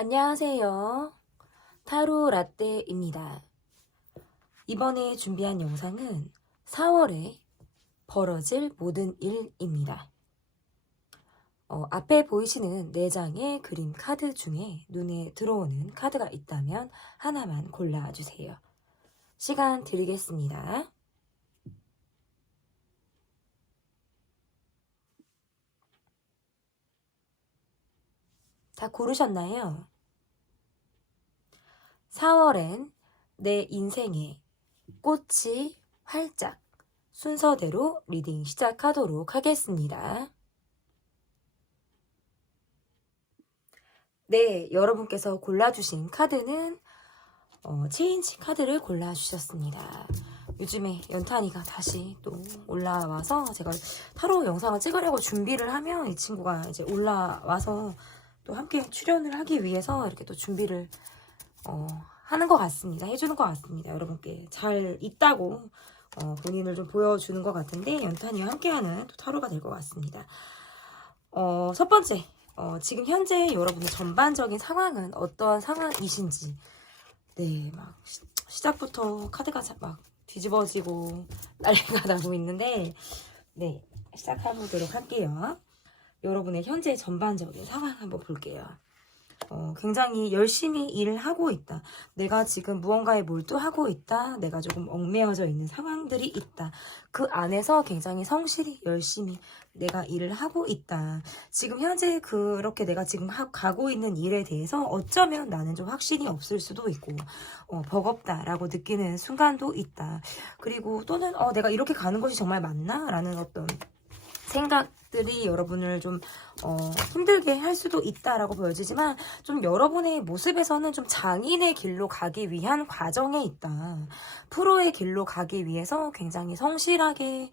안녕하세요. 타로 라떼입니다. 이번에 준비한 영상은 4월에 벌어질 모든 일입니다. 앞에 보이시는 4장의 그림 카드 중에 눈에 들어오는 카드가 있다면 하나만 골라주세요. 시간 드리겠습니다. 다 고르셨나요? 4월엔 내 인생에 꽃이 활짝 순서대로 리딩 시작하도록 하겠습니다. 네, 여러분께서 골라주신 카드는 체인지 카드를 골라주셨습니다. 요즘에 연탄이가 다시 또 올라와서 제가 타로 영상을 찍으려고 준비를 하면 이 친구가 이제 올라와서 또 함께 출연을 하기 위해서 이렇게 또 준비를 하는 것 같습니다. 해주는 것 같습니다. 여러분께 잘 있다고 본인을 좀 보여주는 것 같은데 연탄이와 함께하는 또 타로가 될 것 같습니다. 첫 번째, 지금 현재 여러분의 전반적인 상황은 어떠한 상황이신지. 네, 막 시작부터 카드가 막 뒤집어지고 난리가 나고 있는데, 네, 시작해보도록 할게요. 여러분의 현재 전반적인 상황 한번 볼게요. 굉장히 열심히 일을 하고 있다. 내가 지금 무언가에 몰두하고 있다. 내가 조금 얽매여져 있는 상황들이 있다. 그 안에서 굉장히 성실히 열심히 내가 일을 하고 있다. 지금 현재 그렇게 내가 지금 가고 있는 일에 대해서 어쩌면 나는 좀 확신이 없을 수도 있고 버겁다라고 느끼는 순간도 있다. 그리고 또는 내가 이렇게 가는 것이 정말 맞나? 라는 어떤 생각들이 여러분을 좀 힘들게 할 수도 있다라고 보여지지만 좀 여러분의 모습에서는 좀 장인의 길로 가기 위한 과정에 있다. 프로의 길로 가기 위해서 굉장히 성실하게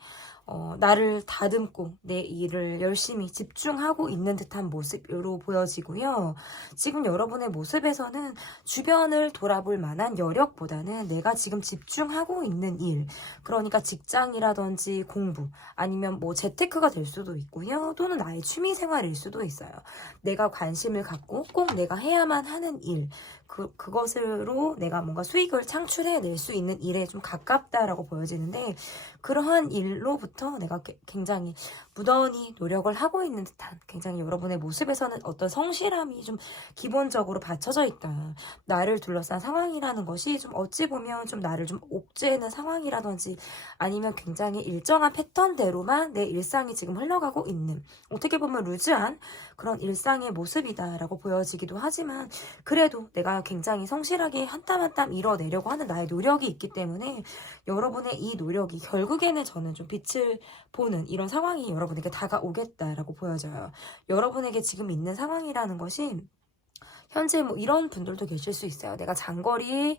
나를 다듬고 내 일을 열심히 집중하고 있는 듯한 모습으로 보여지고요. 지금 여러분의 모습에서는 주변을 돌아볼 만한 여력보다는 내가 지금 집중하고 있는 일, 그러니까 직장이라든지 공부, 아니면 뭐 재테크가 될 수도 있고요. 또는 나의 취미생활일 수도 있어요. 내가 관심을 갖고 꼭 내가 해야만 하는 일, 그것으로 내가 뭔가 수익을 창출해낼 수 있는 일에 좀 가깝다라고 보여지는데 그러한 일로부터 내가 굉장히 무던히 노력을 하고 있는 듯한 굉장히 여러분의 모습에서는 어떤 성실함이 좀 기본적으로 받쳐져 있다. 나를 둘러싼 상황이라는 것이 좀 어찌 보면 좀 나를 좀 옥죄는 상황이라든지 아니면 굉장히 일정한 패턴대로만 내 일상이 지금 흘러가고 있는 어떻게 보면 루즈한 그런 일상의 모습이다라고 보여지기도 하지만 그래도 내가 굉장히 성실하게 한 땀 한 땀 이뤄내려고 하는 나의 노력이 있기 때문에 여러분의 이 노력이 결국에는 저는 좀 빛을 보는 이런 상황이 여러분에게 다가오겠다라고 보여져요. 여러분에게 지금 있는 상황이라는 것이 현재 뭐 이런 분들도 계실 수 있어요. 내가 장거리를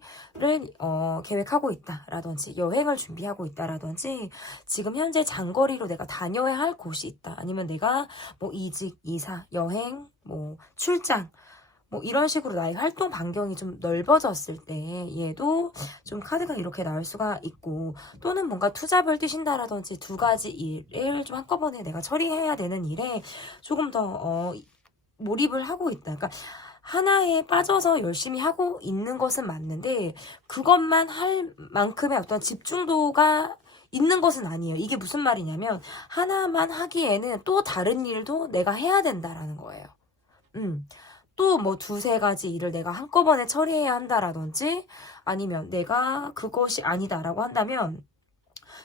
계획하고 있다라든지 여행을 준비하고 있다라든지 지금 현재 장거리로 내가 다녀야 할 곳이 있다. 아니면 내가 뭐 이직, 이사, 여행, 뭐 출장 뭐 이런 식으로 나의 활동 반경이 좀 넓어졌을 때 얘도 좀 카드가 이렇게 나올 수가 있고 또는 뭔가 투잡을 뛰신다라든지 두 가지 일을 좀 한꺼번에 내가 처리해야 되는 일에 조금 더 몰입을 하고 있다. 그러니까 하나에 빠져서 열심히 하고 있는 것은 맞는데 그것만 할 만큼의 어떤 집중도가 있는 것은 아니에요. 이게 무슨 말이냐면 하나만 하기에는 또 다른 일도 내가 해야 된다라는 거예요. 또 뭐 두세 가지 일을 내가 한꺼번에 처리해야 한다라든지 아니면 내가 그것이 아니다라고 한다면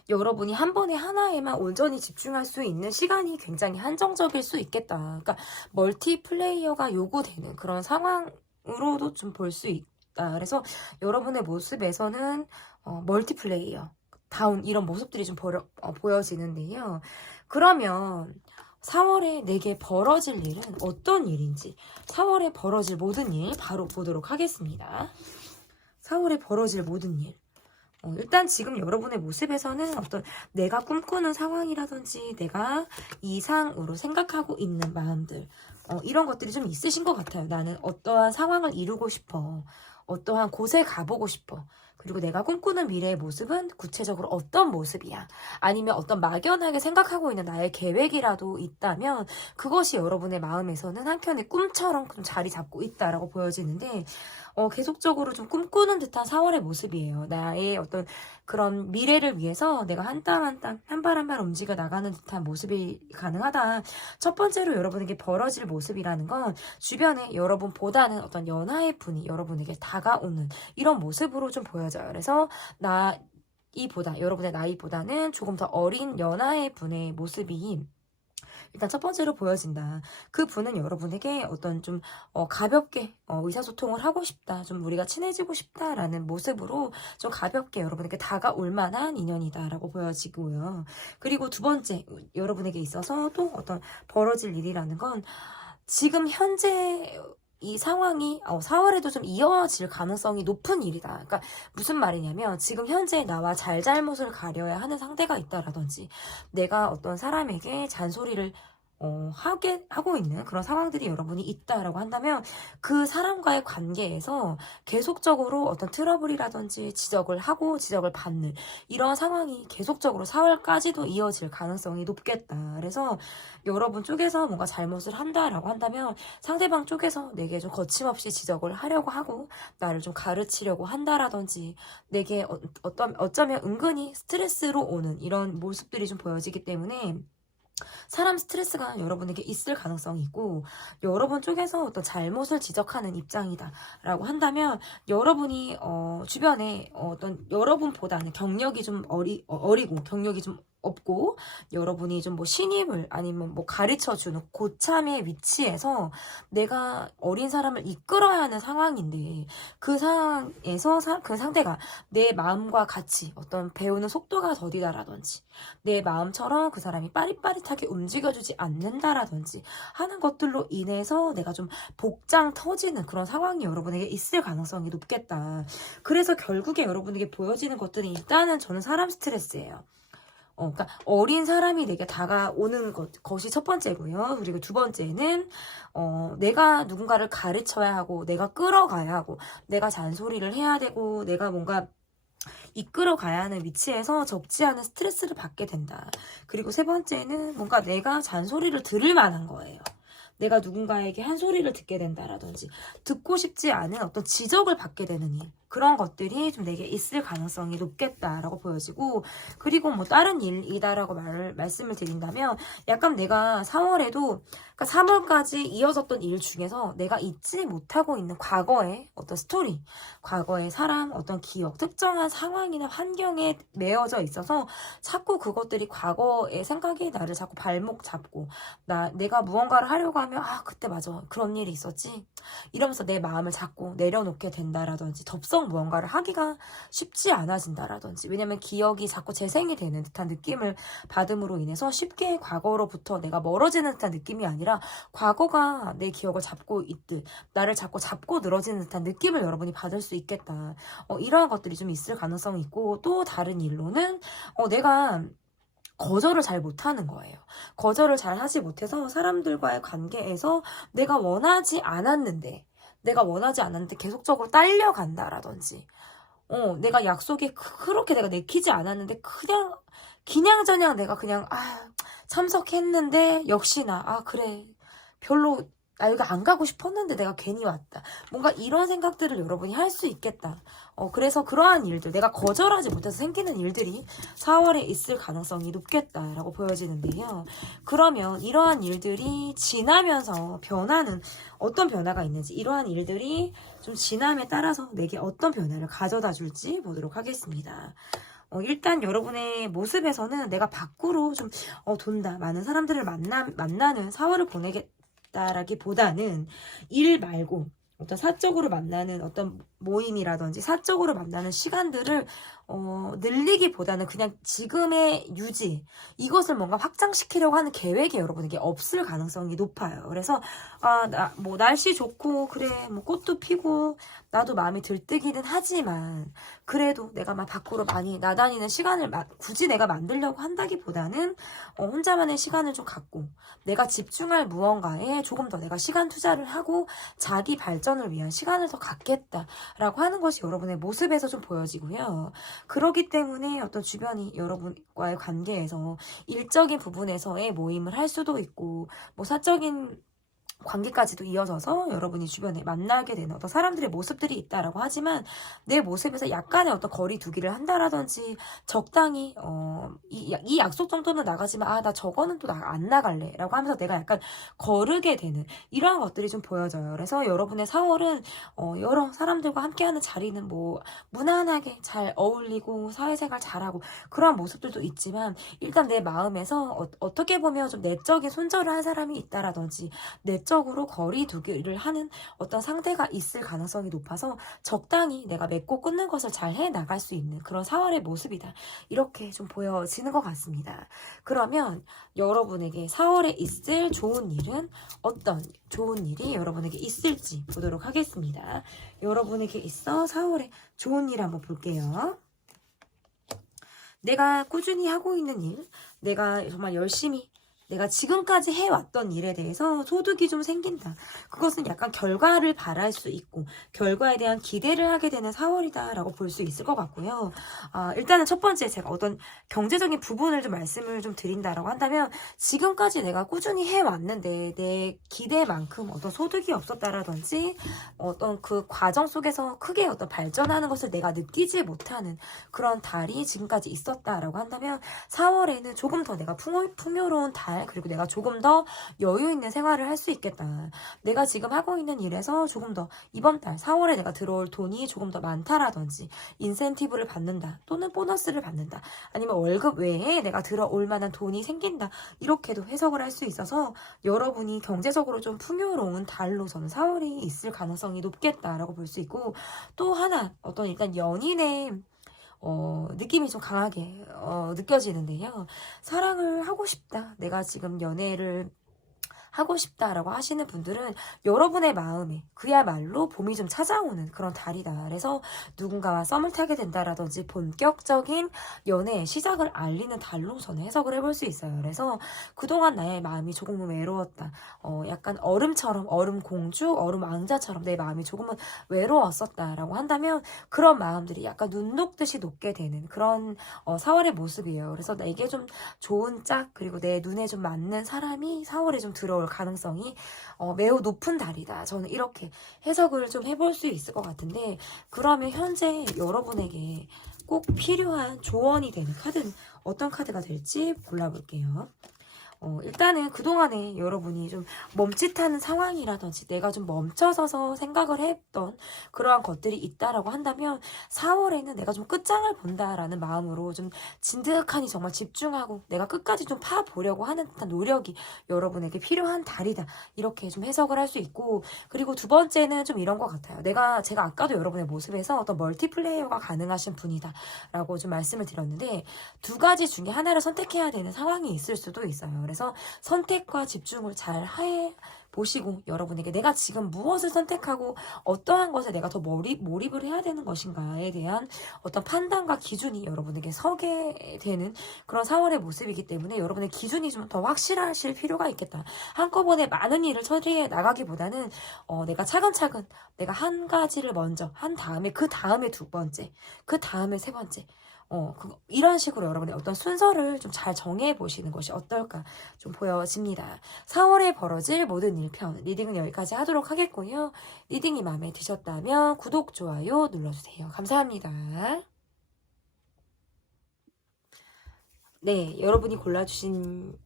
여러분이 한 번에 하나에만 온전히 집중할 수 있는 시간이 굉장히 한정적일 수 있겠다. 그러니까 멀티플레이어가 요구되는 그런 상황으로도 좀 볼 수 있다. 그래서 여러분의 모습에서는 멀티플레이어 다운 이런 모습들이 좀 보여지는데요. 그러면 4월에 내게 벌어질 일은 어떤 일인지 4월에 벌어질 모든 일 바로 보도록 하겠습니다. 4월에 벌어질 모든 일 일단 지금 여러분의 모습에서는 어떤 내가 꿈꾸는 상황이라든지 내가 이상으로 생각하고 있는 마음들 이런 것들이 좀 있으신 것 같아요. 나는 어떠한 상황을 이루고 싶어. 어떠한 곳에 가보고 싶어. 그리고 내가 꿈꾸는 미래의 모습은 구체적으로 어떤 모습이야? 아니면 어떤 막연하게 생각하고 있는 나의 계획이라도 있다면 그것이 여러분의 마음에서는 한켠의 꿈처럼 좀 자리 잡고 있다라고 보여지는데 계속적으로 좀 꿈꾸는 듯한 4월의 모습이에요. 나의 어떤 그런 미래를 위해서 내가 한 땀 한 땀, 한 발 한 발 움직여 나가는 듯한 모습이 가능하다. 첫 번째로 여러분에게 벌어질 모습이라는 건 주변에 여러분보다는 어떤 연하의 분이 여러분에게 다가오는 이런 모습으로 좀 보여져요. 그래서 여러분의 나이보다는 조금 더 어린 연하의 분의 모습이 일단 첫 번째로 보여진다. 그 분은 여러분에게 어떤 좀 가볍게 의사소통을 하고 싶다. 좀 우리가 친해지고 싶다라는 모습으로 좀 가볍게 여러분에게 다가올 만한 인연이다라고 보여지고요. 그리고 두 번째, 여러분에게 있어서 또 어떤 벌어질 일이라는 건 지금 현재 이 상황이 4월에도 좀 이어질 가능성이 높은 일이다. 그러니까 무슨 말이냐면 지금 현재 나와 잘잘못을 가려야 하는 상대가 있다라든지 내가 어떤 사람에게 잔소리를 하고 있는 그런 상황들이 여러분이 있다라고 한다면 그 사람과의 관계에서 계속적으로 어떤 트러블이라든지 지적을 하고 지적을 받는 이런 상황이 계속적으로 4월까지도 이어질 가능성이 높겠다. 그래서 여러분 쪽에서 뭔가 잘못을 한다라고 한다면 상대방 쪽에서 내게 좀 거침없이 지적을 하려고 하고 나를 좀 가르치려고 한다라든지 내게 어쩌면 은근히 스트레스로 오는 이런 모습들이 좀 보여지기 때문에 사람 스트레스가 여러분에게 있을 가능성이 있고 여러분 쪽에서 어떤 잘못을 지적하는 입장이다 라고 한다면 여러분이 주변에 어떤 여러분보다는 경력이 좀 어리고 경력이 좀 없고 여러분이 좀 뭐 신입을 아니면 뭐 가르쳐주는 고참의 위치에서 내가 어린 사람을 이끌어야 하는 상황인데 그 상황에서 그 상대가 내 마음과 같이 어떤 배우는 속도가 더디다라든지 내 마음처럼 그 사람이 빠릿빠릿하게 움직여주지 않는다라든지 하는 것들로 인해서 내가 좀 복장 터지는 그런 상황이 여러분에게 있을 가능성이 높겠다. 그래서 결국에 여러분에게 보여지는 것들은 일단은 저는 사람 스트레스예요. 그러니까 어린 사람이 내게 다가오는 것이 첫 번째고요. 그리고 두 번째는 내가 누군가를 가르쳐야 하고 내가 끌어가야 하고 내가 잔소리를 해야 되고 내가 뭔가 이끌어가야 하는 위치에서 적지 않은 스트레스를 받게 된다. 그리고 세 번째는 뭔가 내가 잔소리를 들을 만한 거예요. 내가 누군가에게 한 소리를 듣게 된다라든지 듣고 싶지 않은 어떤 지적을 받게 되는 일 그런 것들이 좀 내게 있을 가능성이 높겠다라고 보여지고 그리고 뭐 다른 일이다라고 말씀을 드린다면 약간 내가 4월에도 그러니까 3월까지 이어졌던 일 중에서 내가 잊지 못하고 있는 과거의 어떤 스토리 과거의 사람 어떤 기억 특정한 상황이나 환경에 매여져 있어서 자꾸 그것들이 과거의 생각이 나를 자꾸 발목 잡고 내가 무언가를 하려고 하면 그때 맞아 그런 일이 있었지 이러면서 내 마음을 자꾸 내려놓게 된다라든지 덥석 무언가를 하기가 쉽지 않아진다라든지 왜냐면 기억이 자꾸 재생이 되는 듯한 느낌을 받음으로 인해서 쉽게 과거로부터 내가 멀어지는 듯한 느낌이 아니라 과거가 내 기억을 잡고 있듯 나를 자꾸 잡고 늘어지는 듯한 느낌을 여러분이 받을 수 있겠다. 이러한 것들이 좀 있을 가능성이 있고 또 다른 일로는 내가 거절을 잘 못하는 거예요. 거절을 잘 하지 못해서 사람들과의 관계에서 내가 원하지 않았는데 계속적으로 딸려간다라든지 내가 약속에 그렇게 내가 내키지 않았는데 그냥저냥 내가 그냥 참석했는데 역시나 그래 별로 여기 안 가고 싶었는데 내가 괜히 왔다. 뭔가 이런 생각들을 여러분이 할 수 있겠다. 그래서 그러한 일들, 내가 거절하지 못해서 생기는 일들이 4월에 있을 가능성이 높겠다라고 보여지는데요. 그러면 이러한 일들이 지나면서 어떤 변화가 있는지, 이러한 일들이 좀 지남에 따라서 내게 어떤 변화를 가져다 줄지 보도록 하겠습니다. 일단 여러분의 모습에서는 내가 밖으로 좀 돈다. 많은 사람들을 만나는 4월을 보내겠다라기보다는 일 말고 어떤 사적으로 만나는 어떤 모임이라든지 사적으로 만나는 시간들을 늘리기보다는 그냥 지금의 유지 이것을 뭔가 확장시키려고 하는 계획이 여러분에게 없을 가능성이 높아요. 그래서 뭐 날씨 좋고 그래 뭐 꽃도 피고 나도 마음이 들뜨기는 하지만 그래도 내가 막 밖으로 많이 나다니는 시간을 굳이 내가 만들려고 한다기보다는 혼자만의 시간을 좀 갖고 내가 집중할 무언가에 조금 더 내가 시간 투자를 하고 자기 발전 발전을 위한 시간을 더 갖겠다라고 하는 것이 여러분의 모습에서 좀 보여지고요. 그렇기 때문에 어떤 주변이 여러분과의 관계에서 일적인 부분에서의 모임을 할 수도 있고 뭐 사적인 관계까지도 이어져서 여러분이 주변에 만나게 되는 어떤 사람들의 모습들이 있다라고 하지만 내 모습에서 약간의 어떤 거리 두기를 한다라든지 적당히 이 약속 정도는 나가지만 나 저거는 또 안 나갈래 라고 하면서 내가 약간 거르게 되는 이러한 것들이 좀 보여져요. 그래서 여러분의 4월은 여러 사람들과 함께하는 자리는 뭐 무난하게 잘 어울리고 사회생활 잘하고 그러한 모습들도 있지만 일단 내 마음에서 어떻게 보면 좀 내적인 손절을 한 사람이 있다라든지 내적으로 거리 두기를 하는 어떤 상대가 있을 가능성이 높아서 적당히 내가 맺고 끊는 것을 잘 해나갈 수 있는 그런 4월의 모습이다. 이렇게 좀 보여지는 것 같습니다. 그러면 여러분에게 4월에 있을 좋은 일은 어떤 좋은 일이 여러분에게 있을지 보도록 하겠습니다. 여러분에게 있어 4월에 좋은 일 한번 볼게요. 내가 꾸준히 하고 있는 일, 내가 정말 열심히 내가 지금까지 해왔던 일에 대해서 소득이 좀 생긴다. 그것은 약간 결과를 바랄 수 있고 결과에 대한 기대를 하게 되는 4월이다라고 볼 수 있을 것 같고요. 일단은 첫 번째 제가 어떤 경제적인 부분을 좀 말씀을 좀 드린다라고 한다면 지금까지 내가 꾸준히 해왔는데 내 기대만큼 어떤 소득이 없었다라든지 어떤 그 과정 속에서 크게 어떤 발전하는 것을 내가 느끼지 못하는 그런 달이 지금까지 있었다라고 한다면 4월에는 조금 더 내가 풍요로운 달 그리고 내가 조금 더 여유 있는 생활을 할 수 있겠다. 내가 지금 하고 있는 일에서 조금 더 이번 달 4월에 내가 들어올 돈이 조금 더 많다라든지 인센티브를 받는다 또는 보너스를 받는다 아니면 월급 외에 내가 들어올 만한 돈이 생긴다 이렇게도 해석을 할 수 있어서 여러분이 경제적으로 좀 풍요로운 달로 저는 4월이 있을 가능성이 높겠다라고 볼 수 있고 또 하나 어떤 일단 연인의 느낌이 좀 강하게 느껴지는데요. 사랑을 하고 싶다. 내가 지금 연애를 하고 싶다라고 하시는 분들은 여러분의 마음에 그야말로 봄이 좀 찾아오는 그런 달이다. 그래서 누군가와 썸을 타게 된다라든지 본격적인 연애의 시작을 알리는 달로 저는 해석을 해볼 수 있어요. 그래서 그동안 나의 마음이 조금은 외로웠다. 약간 얼음처럼 얼음 공주, 얼음 왕자처럼 내 마음이 조금은 외로웠었다라고 한다면 그런 마음들이 약간 눈 녹듯이 녹게 되는 그런 4월의 모습이에요. 그래서 내게 좀 좋은 짝 그리고 내 눈에 좀 맞는 사람이 4월에 좀 들어올 가능성이 매우 높은 달이다. 저는 이렇게 해석을 좀 해볼 수 있을 것 같은데 그러면 현재 여러분에게 꼭 필요한 조언이 되는 카드는 어떤 카드가 될지 골라볼게요. 일단은 그동안에 여러분이 좀 멈칫하는 상황이라든지 내가 좀 멈춰서서 생각을 했던 그러한 것들이 있다라고 한다면 4월에는 내가 좀 끝장을 본다라는 마음으로 좀 진득하니 정말 집중하고 내가 끝까지 좀 파보려고 하는 듯한 노력이 여러분에게 필요한 달이다. 이렇게 좀 해석을 할 수 있고 그리고 두 번째는 좀 이런 것 같아요. 제가 아까도 여러분의 모습에서 어떤 멀티플레이어가 가능하신 분이다 라고 좀 말씀을 드렸는데 두 가지 중에 하나를 선택해야 되는 상황이 있을 수도 있어요. 그래서 선택과 집중을 잘 보시고 여러분에게 내가 지금 무엇을 선택하고 어떠한 것에 내가 더 몰입을 해야 되는 것인가에 대한 어떤 판단과 기준이 여러분에게 서게 되는 그런 4월의 모습이기 때문에 여러분의 기준이 좀 더 확실하실 필요가 있겠다. 한꺼번에 많은 일을 처리해 나가기보다는 내가 차근차근 내가 한 가지를 먼저 한 다음에 그 다음에 두 번째 그 다음에 세 번째 이런 식으로 여러분의 어떤 순서를 좀 잘 정해 보시는 것이 어떨까 좀 보여집니다. 4월에 벌어질 모든 일편 리딩은 여기까지 하도록 하겠고요. 리딩이 마음에 드셨다면 구독, 좋아요 눌러주세요. 감사합니다. 네, 여러분이 골라주신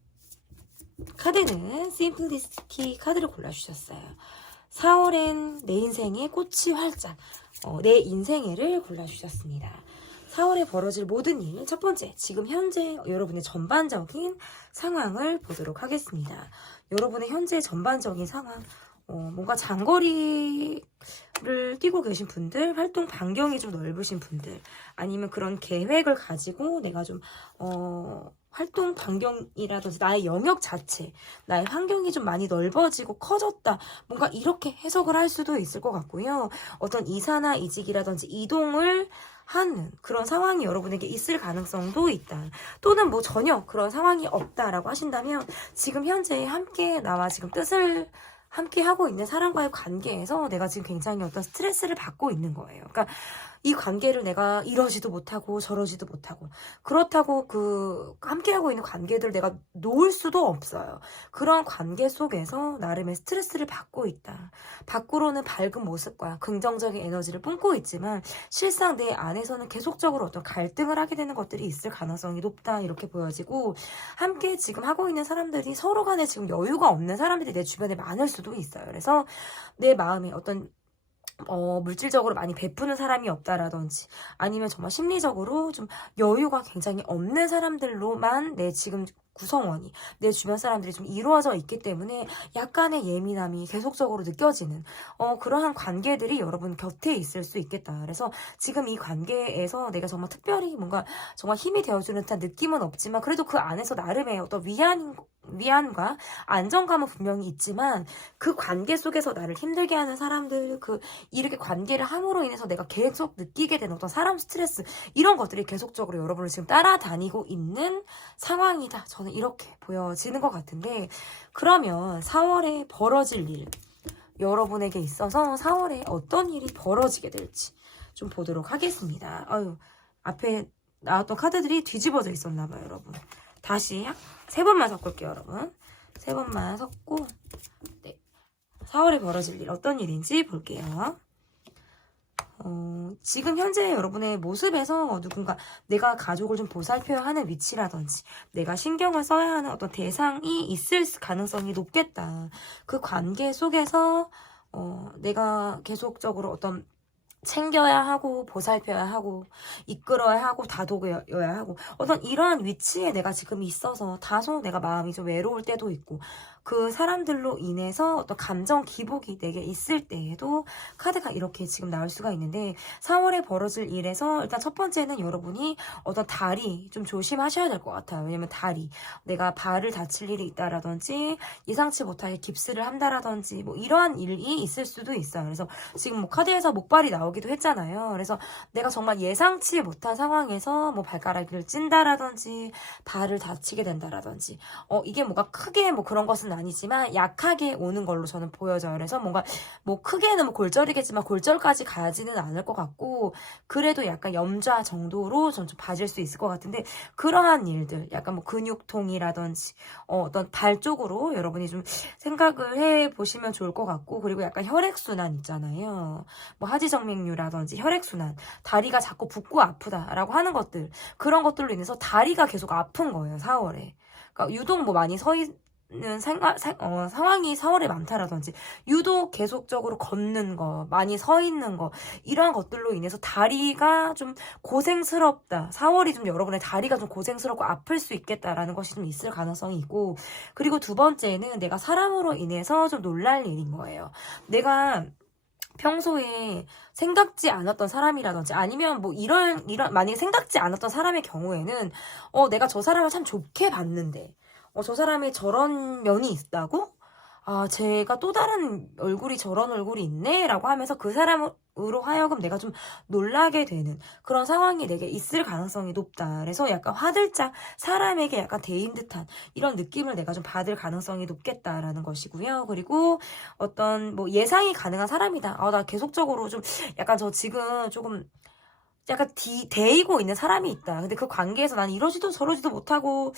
카드는 심플리스티 카드를 골라주셨어요. 4월엔 내 인생의 꽃이 활짝 내 인생애를 골라주셨습니다. 4월에 벌어질 모든 일, 첫 번째, 지금 현재 여러분의 전반적인 상황을 보도록 하겠습니다. 여러분의 현재 전반적인 상황, 뭔가 장거리를 뛰고 계신 분들, 활동 반경이 좀 넓으신 분들, 아니면 그런 계획을 가지고 내가 좀, 활동 반경이라든지 나의 영역 자체, 나의 환경이 좀 많이 넓어지고 커졌다. 뭔가 이렇게 해석을 할 수도 있을 것 같고요. 어떤 이사나 이직이라든지 이동을 하는 그런 상황이 여러분에게 있을 가능성도 있다. 또는 뭐 전혀 그런 상황이 없다라고 하신다면 지금 현재 함께 나와 지금 뜻을 함께 하고 있는 사람과의 관계에서 내가 지금 굉장히 어떤 스트레스를 받고 있는 거예요. 그러니까 이 관계를 내가 이러지도 못하고 저러지도 못하고 그렇다고 그 함께하고 있는 관계들을 내가 놓을 수도 없어요. 그런 관계 속에서 나름의 스트레스를 받고 있다. 밖으로는 밝은 모습과 긍정적인 에너지를 뿜고 있지만 실상 내 안에서는 계속적으로 어떤 갈등을 하게 되는 것들이 있을 가능성이 높다 이렇게 보여지고 함께 지금 하고 있는 사람들이 서로 간에 지금 여유가 없는 사람들이 내 주변에 많을 수도 있어요. 그래서 내 마음에 어떤 물질적으로 많이 베푸는 사람이 없다라든지 아니면 정말 심리적으로 좀 여유가 굉장히 없는 사람들로만 내 지금 구성원이 내 주변 사람들이 좀 이루어져 있기 때문에 약간의 예민함이 계속적으로 느껴지는 그러한 관계들이 여러분 곁에 있을 수 있겠다. 그래서 지금 이 관계에서 내가 정말 특별히 뭔가 정말 힘이 되어주는 듯한 느낌은 없지만 그래도 그 안에서 나름의 어떤 위안과 안정감은 분명히 있지만 그 관계 속에서 나를 힘들게 하는 사람들 이렇게 관계를 함으로 인해서 내가 계속 느끼게 되는 어떤 사람 스트레스 이런 것들이 계속적으로 여러분을 지금 따라다니고 있는 상황이다. 저는 이렇게 보여지는 것 같은데 그러면 4월에 벌어질 일 여러분에게 있어서 4월에 어떤 일이 벌어지게 될지 좀 보도록 하겠습니다. 앞에 나왔던 카드들이 뒤집어져 있었나 봐요, 여러분. 다시 3번만 섞을게요, 여러분. 3번만 섞고 네. 4월에 벌어질 일 어떤 일인지 볼게요. 지금 현재 여러분의 모습에서 누군가 내가 가족을 좀 보살펴야 하는 위치라든지 내가 신경을 써야 하는 어떤 대상이 있을 가능성이 높겠다. 그 관계 속에서 내가 계속적으로 어떤 챙겨야 하고 보살펴야 하고 이끌어야 하고 다독여야 하고 어떤 이러한 위치에 내가 지금 있어서 다소 내가 마음이 좀 외로울 때도 있고 그 사람들로 인해서 어떤 감정 기복이 내게 있을 때에도 카드가 이렇게 지금 나올 수가 있는데 4월에 벌어질 일에서 일단 첫 번째는 여러분이 어떤 다리 좀 조심하셔야 될 것 같아요. 왜냐면 다리 내가 발을 다칠 일이 있다라든지 예상치 못하게 깁스를 한다라든지 뭐 이러한 일이 있을 수도 있어요. 그래서 지금 뭐 카드에서 목발이 나오기도 했잖아요. 그래서 내가 정말 예상치 못한 상황에서 뭐 발가락을 찐다라든지 발을 다치게 된다라든지 이게 뭐가 크게 뭐 그런 것은 아니지만 약하게 오는 걸로 저는 보여져요. 그래서 뭔가 뭐 크게는 뭐 골절이겠지만 골절까지 가지는 않을 것 같고 그래도 약간 염좌 정도로 전 좀 봐줄 수 있을 것 같은데 그러한 일들 약간 뭐 근육통이라든지 어떤 발 쪽으로 여러분이 좀 생각을 해보시면 좋을 것 같고 그리고 약간 혈액순환 있잖아요. 뭐 하지정맥류라든지 혈액순환 다리가 자꾸 붓고 아프다라고 하는 것들 그런 것들로 인해서 다리가 계속 아픈 거예요. 4월에. 그러니까 유독 뭐 많이 서 있는 상황이 4월에 많다라든지 유독 계속적으로 걷는 거 많이 서 있는 거 이러한 것들로 인해서 다리가 좀 고생스럽다 4월이 좀 여러분의 다리가 좀 고생스럽고 아플 수 있겠다라는 것이 좀 있을 가능성이 있고 그리고 두 번째는 내가 사람으로 인해서 좀 놀랄 일인 거예요. 내가 평소에 생각지 않았던 사람이라든지 아니면 뭐 이런 만약에 생각지 않았던 사람의 경우에는 내가 저 사람을 참 좋게 봤는데 저 사람이 저런 면이 있다고? 제가 또 다른 얼굴이 저런 얼굴이 있네? 라고 하면서 그 사람으로 하여금 내가 좀 놀라게 되는 그런 상황이 내게 있을 가능성이 높다. 그래서 약간 화들짝 사람에게 약간 대인 듯한 이런 느낌을 내가 좀 받을 가능성이 높겠다라는 것이고요. 그리고 어떤 뭐 예상이 가능한 사람이다. 나 계속적으로 좀 약간 저 지금 조금 약간 데이고 있는 사람이 있다. 근데 그 관계에서 나는 이러지도 저러지도 못하고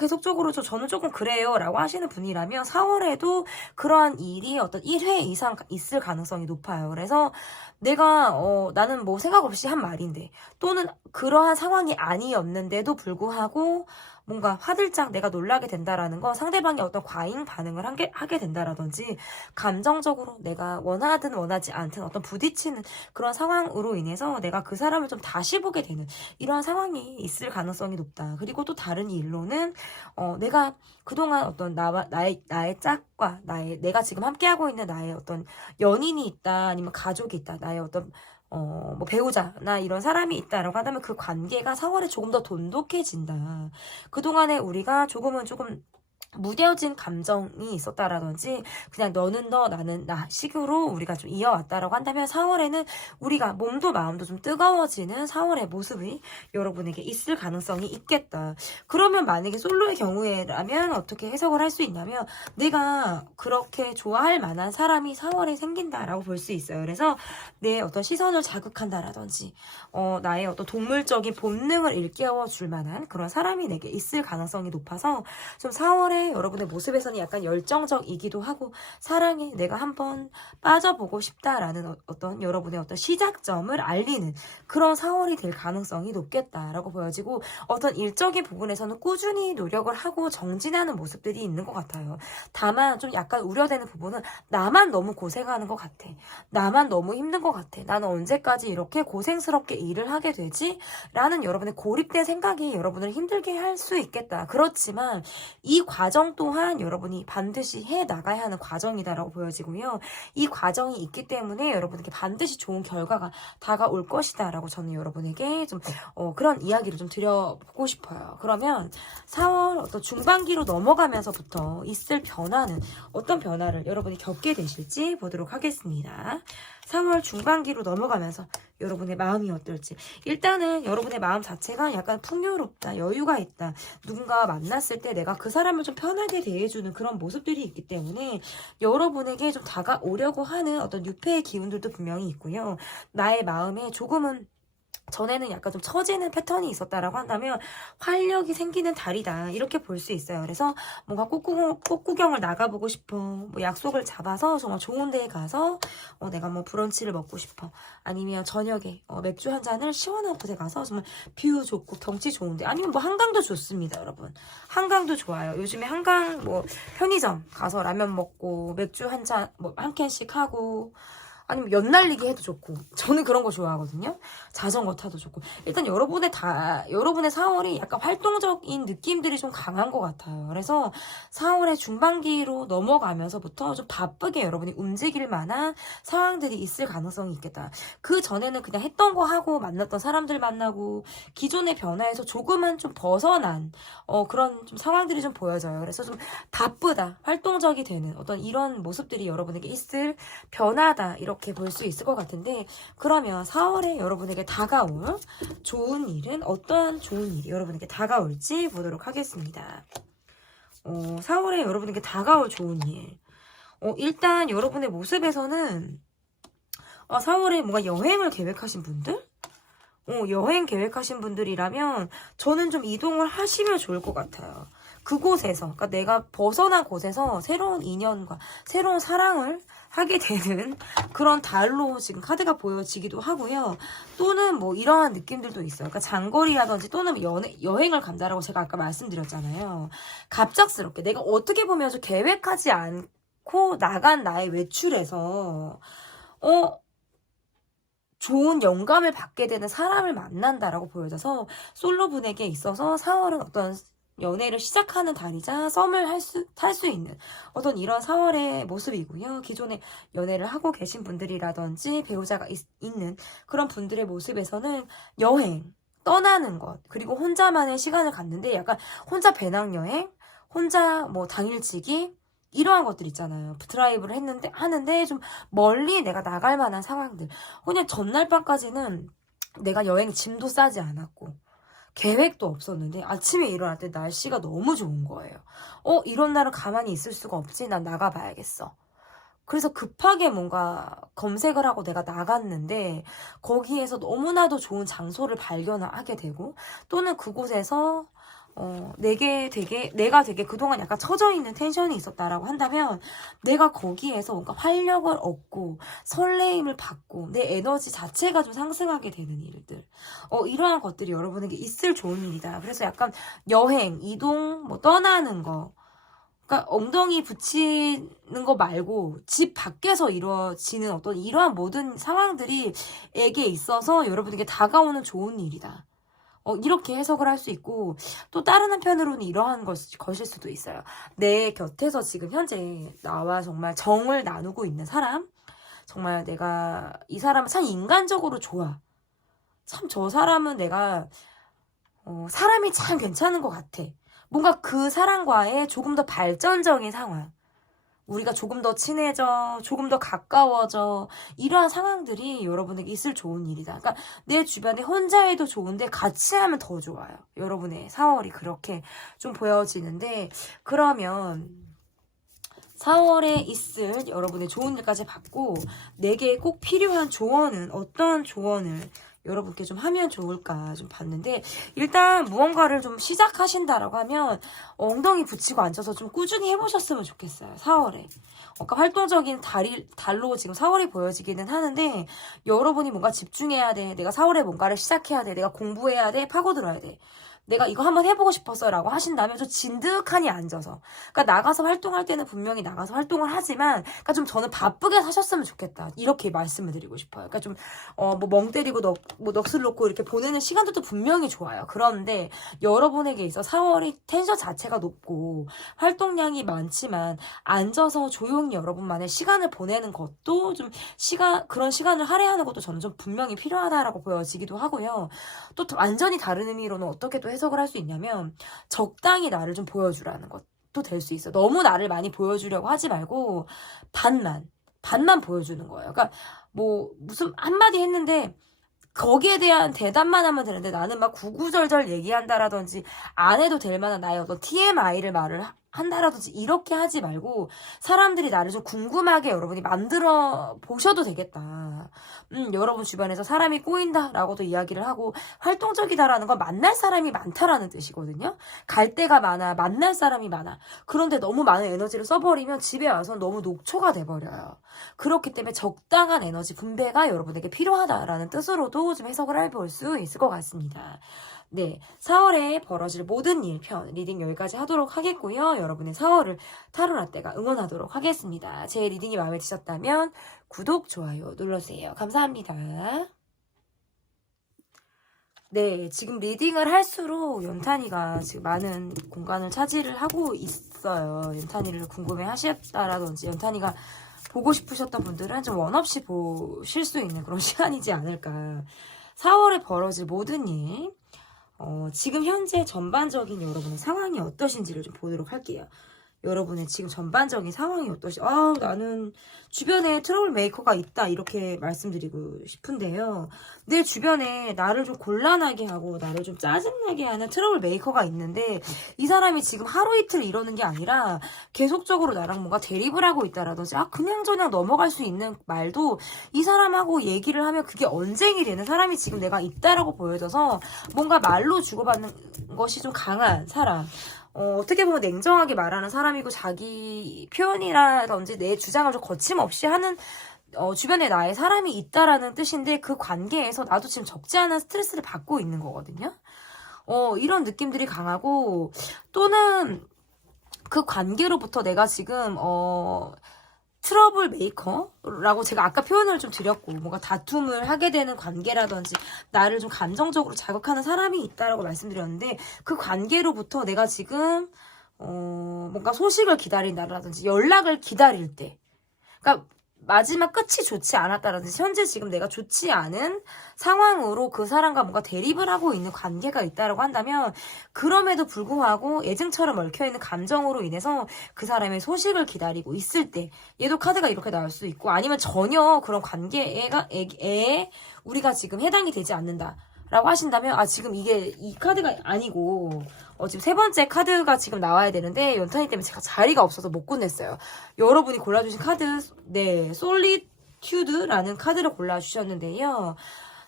계속적으로 저는 조금 그래요 라고 하시는 분이라면 4월에도 그러한 일이 어떤 1회 이상 있을 가능성이 높아요. 그래서 내가 나는 뭐 생각 없이 한 말인데 또는 그러한 상황이 아니었는데도 불구하고 뭔가 화들짝 내가 놀라게 된다라는 건 상대방이 어떤 과잉 반응을 하게 된다라든지 감정적으로 내가 원하든 원하지 않든 어떤 부딪히는 그런 상황으로 인해서 내가 그 사람을 좀 다시 보게 되는 이러한 상황이 있을 가능성이 높다. 그리고 또 다른 일로는 내가 그동안 어떤 나의 짝과 내가 지금 함께하고 있는 나의 어떤 연인이 있다 아니면 가족이 있다 나의 어떤 뭐 배우자나 이런 사람이 있다라고 한다면 그 관계가 4월에 조금 더 돈독해진다. 그동안에 우리가 조금 무뎌진 감정이 있었다라든지 그냥 너는 너 나는 나 식으로 우리가 좀 이어왔다라고 한다면 4월에는 우리가 몸도 마음도 좀 뜨거워지는 4월의 모습이 여러분에게 있을 가능성이 있겠다. 그러면 만약에 솔로의 경우에라면 어떻게 해석을 할 수 있냐면 내가 그렇게 좋아할 만한 사람이 4월에 생긴다라고 볼 수 있어요. 그래서 내 어떤 시선을 자극한다라든지 나의 어떤 동물적인 본능을 일깨워 줄 만한 그런 사람이 내게 있을 가능성이 높아서 좀 4월에 여러분의 모습에서는 약간 열정적이기도 하고 사랑에 내가 한번 빠져보고 싶다라는 어떤 여러분의 어떤 시작점을 알리는 그런 4월이 될 가능성이 높겠다라고 보여지고 어떤 일적인 부분에서는 꾸준히 노력을 하고 정진하는 모습들이 있는 것 같아요. 다만 좀 약간 우려되는 부분은 나만 너무 고생하는 것 같아. 나만 너무 힘든 것 같아. 나는 언제까지 이렇게 고생스럽게 일을 하게 되지? 라는 여러분의 고립된 생각이 여러분을 힘들게 할 수 있겠다. 그렇지만 이 과정 또한 여러분이 반드시 해 나가야 하는 과정이다라고 보여지고요. 이 과정이 있기 때문에 여러분에게 반드시 좋은 결과가 다가올 것이다라고 저는 여러분에게 좀 그런 이야기를 좀 드려보고 싶어요. 그러면 4월 어떤 중반기로 넘어가면서부터 있을 변화는 어떤 변화를 여러분이 겪게 되실지 보도록 하겠습니다. 3월 중반기로 넘어가면서 여러분의 마음이 어떨지. 일단은 여러분의 마음 자체가 약간 풍요롭다, 여유가 있다. 누군가와 만났을 때 내가 그 사람을 좀 편하게 대해주는 그런 모습들이 있기 때문에 여러분에게 좀 다가오려고 하는 어떤 유쾌의 기운들도 분명히 있고요. 나의 마음에 조금은 전에는 약간 좀 처지는 패턴이 있었다라고 한다면 활력이 생기는 달이다 이렇게 볼 수 있어요. 그래서 뭔가 꽃구경을 나가보고 싶어, 뭐 약속을 잡아서 정말 좋은 데에 가서 내가 뭐 브런치를 먹고 싶어, 아니면 저녁에 맥주 한 잔을 시원한 곳에 가서 정말 뷰 좋고 경치 좋은데, 아니면 뭐 한강도 좋습니다. 여러분 한강도 좋아요. 요즘에 한강 뭐 편의점 가서 라면 먹고 맥주 한 잔 뭐 한 캔씩 하고, 아니면 연날리기 해도 좋고, 저는 그런 거 좋아하거든요. 자전거 타도 좋고. 일단 여러분의 4월이 약간 활동적인 느낌들이 좀 강한 것 같아요. 그래서 4월의 중반기로 넘어가면서부터 좀 바쁘게 여러분이 움직일 만한 상황들이 있을 가능성이 있겠다. 그 전에는 그냥 했던 거 하고 만났던 사람들 만나고 기존의 변화에서 조금은 좀 벗어난 그런 좀 상황들이 좀 보여져요. 그래서 좀 바쁘다, 활동적이 되는 어떤 이런 모습들이 여러분에게 있을 변화다, 이렇게 볼 수 있을 것 같은데, 그러면 4월에 여러분에게 다가올 좋은 일은 어떠한 좋은 일이 여러분에게 다가올지 보도록 하겠습니다. 4월에 여러분에게 다가올 좋은 일. 일단 여러분의 모습에서는 4월에 뭔가 여행을 계획하신 분들? 여행 계획하신 분들이라면 저는 좀 이동을 하시면 좋을 것 같아요. 그곳에서, 그러니까 내가 벗어난 곳에서 새로운 인연과 새로운 사랑을 하게 되는 그런 달로 지금 카드가 보여지기도 하고요. 또는 뭐 이러한 느낌들도 있어요. 그러니까 장거리라든지 또는 여행을 간다라고 제가 아까 말씀드렸잖아요. 갑작스럽게 내가 어떻게 보면 좀 계획하지 않고 나간 나의 외출에서 좋은 영감을 받게 되는 사람을 만난다라고 보여져서 솔로분에게 있어서 4월은 어떤 연애를 시작하는 달이자 썸을 탈 수 있는 어떤 이런 4월의 모습이고요. 기존에 연애를 하고 계신 분들이라든지 배우자가 있는 그런 분들의 모습에서는 여행, 떠나는 것, 그리고 혼자만의 시간을 갖는데 약간 혼자 배낭여행, 혼자 뭐 당일치기, 이러한 것들 있잖아요. 드라이브를 하는데 좀 멀리 내가 나갈 만한 상황들. 그냥 전날 밤까지는 내가 여행 짐도 싸지 않았고 계획도 없었는데 아침에 일어날 때 날씨가 너무 좋은 거예요. 이런 날은 가만히 있을 수가 없지. 난 나가봐야겠어. 그래서 급하게 뭔가 검색을 하고 내가 나갔는데 거기에서 너무나도 좋은 장소를 발견하게 되고, 또는 그곳에서 내가 되게 그동안 약간 처져 있는 텐션이 있었다라고 한다면 내가 거기에서 뭔가 활력을 얻고 설레임을 받고 내 에너지 자체가 좀 상승하게 되는 일들, 이러한 것들이 여러분에게 있을 좋은 일이다. 그래서 약간 여행, 이동, 뭐 떠나는 거, 그러니까 엉덩이 붙이는 거 말고 집 밖에서 이루어지는 어떤 이러한 모든 상황들이 에게 있어서 여러분에게 다가오는 좋은 일이다. 이렇게 해석을 할 수 있고, 또 다른 한편으로는 이러한 것일 수도 있어요. 내 곁에서 지금 현재 나와 정말 정을 나누고 있는 사람, 정말 내가 이 사람은 참 인간적으로 좋아. 참 저 사람은 내가 사람이 참 괜찮은 것 같아. 뭔가 그 사람과의 조금 더 발전적인 상황, 우리가 조금 더 친해져, 조금 더 가까워져, 이러한 상황들이 여러분에게 있을 좋은 일이다. 그러니까 내 주변에 혼자 해도 좋은데 같이 하면 더 좋아요. 여러분의 4월이 그렇게 좀 보여지는데, 그러면 4월에 있을 여러분의 좋은 일까지 받고 내게 꼭 필요한 조언은 어떤 조언을 여러분께 좀 하면 좋을까 좀 봤는데, 일단 무언가를 좀 시작하신다라고 하면 엉덩이 붙이고 앉아서 좀 꾸준히 해보셨으면 좋겠어요. 4월에. 그러니까 활동적인 달로 지금 4월이 보여지기는 하는데, 여러분이 뭔가 집중해야 돼. 내가 4월에 뭔가를 시작해야 돼. 내가 공부해야 돼. 파고들어야 돼. 내가 이거 한번 해보고 싶었어 라고 하신다면 좀 진득하니 앉아서, 그러니까 나가서 활동할 때는 분명히 나가서 활동을 하지만, 그러니까 좀 저는 바쁘게 사셨으면 좋겠다 이렇게 말씀을 드리고 싶어요. 그러니까 좀 뭐 멍 때리고 넋을 놓고 이렇게 보내는 시간들도 분명히 좋아요. 그런데 여러분에게 있어 4월이 텐션 자체가 높고 활동량이 많지만 앉아서 조용히 여러분만의 시간을 보내는 것도 좀 그런 시간을 할애하는 것도 저는 좀 분명히 필요하다라고 보여지기도 하고요. 또 완전히 다른 의미로는 어떻게 또 해석을 할 수 있냐면, 적당히 나를 좀 보여주라는 것도 될 수 있어. 너무 나를 많이 보여주려고 하지 말고 반만 보여주는 거예요. 그러니까 뭐 무슨 한마디 했는데 거기에 대한 대답만 하면 되는데, 나는 막 구구절절 얘기한다라든지 안 해도 될 만한 나의 어떤 TMI를 말을 한다라든지 이렇게 하지 말고, 사람들이 나를 좀 궁금하게 여러분이 만들어 보셔도 되겠다. 여러분 주변에서 사람이 꼬인다라고도 이야기를 하고, 활동적이다라는 건 만날 사람이 많다라는 뜻이거든요. 갈 데가 많아, 만날 사람이 많아. 그런데 너무 많은 에너지를 써버리면 집에 와서 너무 녹초가 돼버려요. 그렇기 때문에 적당한 에너지 분배가 여러분에게 필요하다라는 뜻으로도 좀 해석을 해볼 수 있을 것 같습니다. 네, 4월에 벌어질 모든 일 편 리딩 여기까지 하도록 하겠고요. 여러분의 4월을 타로라떼가 응원하도록 하겠습니다. 제 리딩이 마음에 드셨다면 구독, 좋아요 눌러주세요. 감사합니다. 네, 지금 리딩을 할수록 연탄이가 지금 많은 공간을 차지를 하고 있어요. 연탄이를 궁금해 하셨다라든지 연탄이가 보고 싶으셨던 분들은 좀 원없이 보실 수 있는 그런 시간이지 않을까. 4월에 벌어질 모든 일, 지금 현재 전반적인 여러분의 상황이 어떠신지를 좀 보도록 할게요. 여러분의 지금 전반적인 상황이 나는 주변에 트러블 메이커가 있다 이렇게 말씀드리고 싶은데요. 내 주변에 나를 좀 곤란하게 하고 나를 좀 짜증나게 하는 트러블 메이커가 있는데, 이 사람이 지금 하루 이틀 이러는 게 아니라 계속적으로 나랑 뭔가 대립을 하고 있다라든지 그냥저냥 넘어갈 수 있는 말도 이 사람하고 얘기를 하면 그게 언쟁이 되는 사람이 지금 내가 있다라고 보여져서, 뭔가 말로 주고받는 것이 좀 강한 사람, 어떻게 보면 냉정하게 말하는 사람이고, 자기 표현이라든지 내 주장을 좀 거침없이 하는 주변에 나의 사람이 있다라는 뜻인데, 그 관계에서 나도 지금 적지 않은 스트레스를 받고 있는 거거든요. 이런 느낌들이 강하고, 또는 그 관계로부터 내가 지금 트러블 메이커라고 제가 아까 표현을 좀 드렸고, 뭔가 다툼을 하게 되는 관계라든지 나를 좀 감정적으로 자극하는 사람이 있다라고 말씀드렸는데, 그 관계로부터 내가 지금 뭔가 소식을 기다린다라든지 연락을 기다릴 때, 그러니까 마지막 끝이 좋지 않았다라든지 현재 지금 내가 좋지 않은 상황으로 그 사람과 뭔가 대립을 하고 있는 관계가 있다라고 한다면, 그럼에도 불구하고 예증처럼 얽혀있는 감정으로 인해서 그 사람의 소식을 기다리고 있을 때, 얘도 카드가 이렇게 나올 수 있고, 아니면 전혀 그런 관계에 우리가 지금 해당이 되지 않는다 라고 하신다면, 지금 이 카드가 아니고 지금 세 번째 카드가 지금 나와야 되는데 연탄이 때문에 제가 자리가 없어서 못 꺼냈어요. 여러분이 골라주신 카드, 네, 솔리튜드라는 카드를 골라주셨는데요.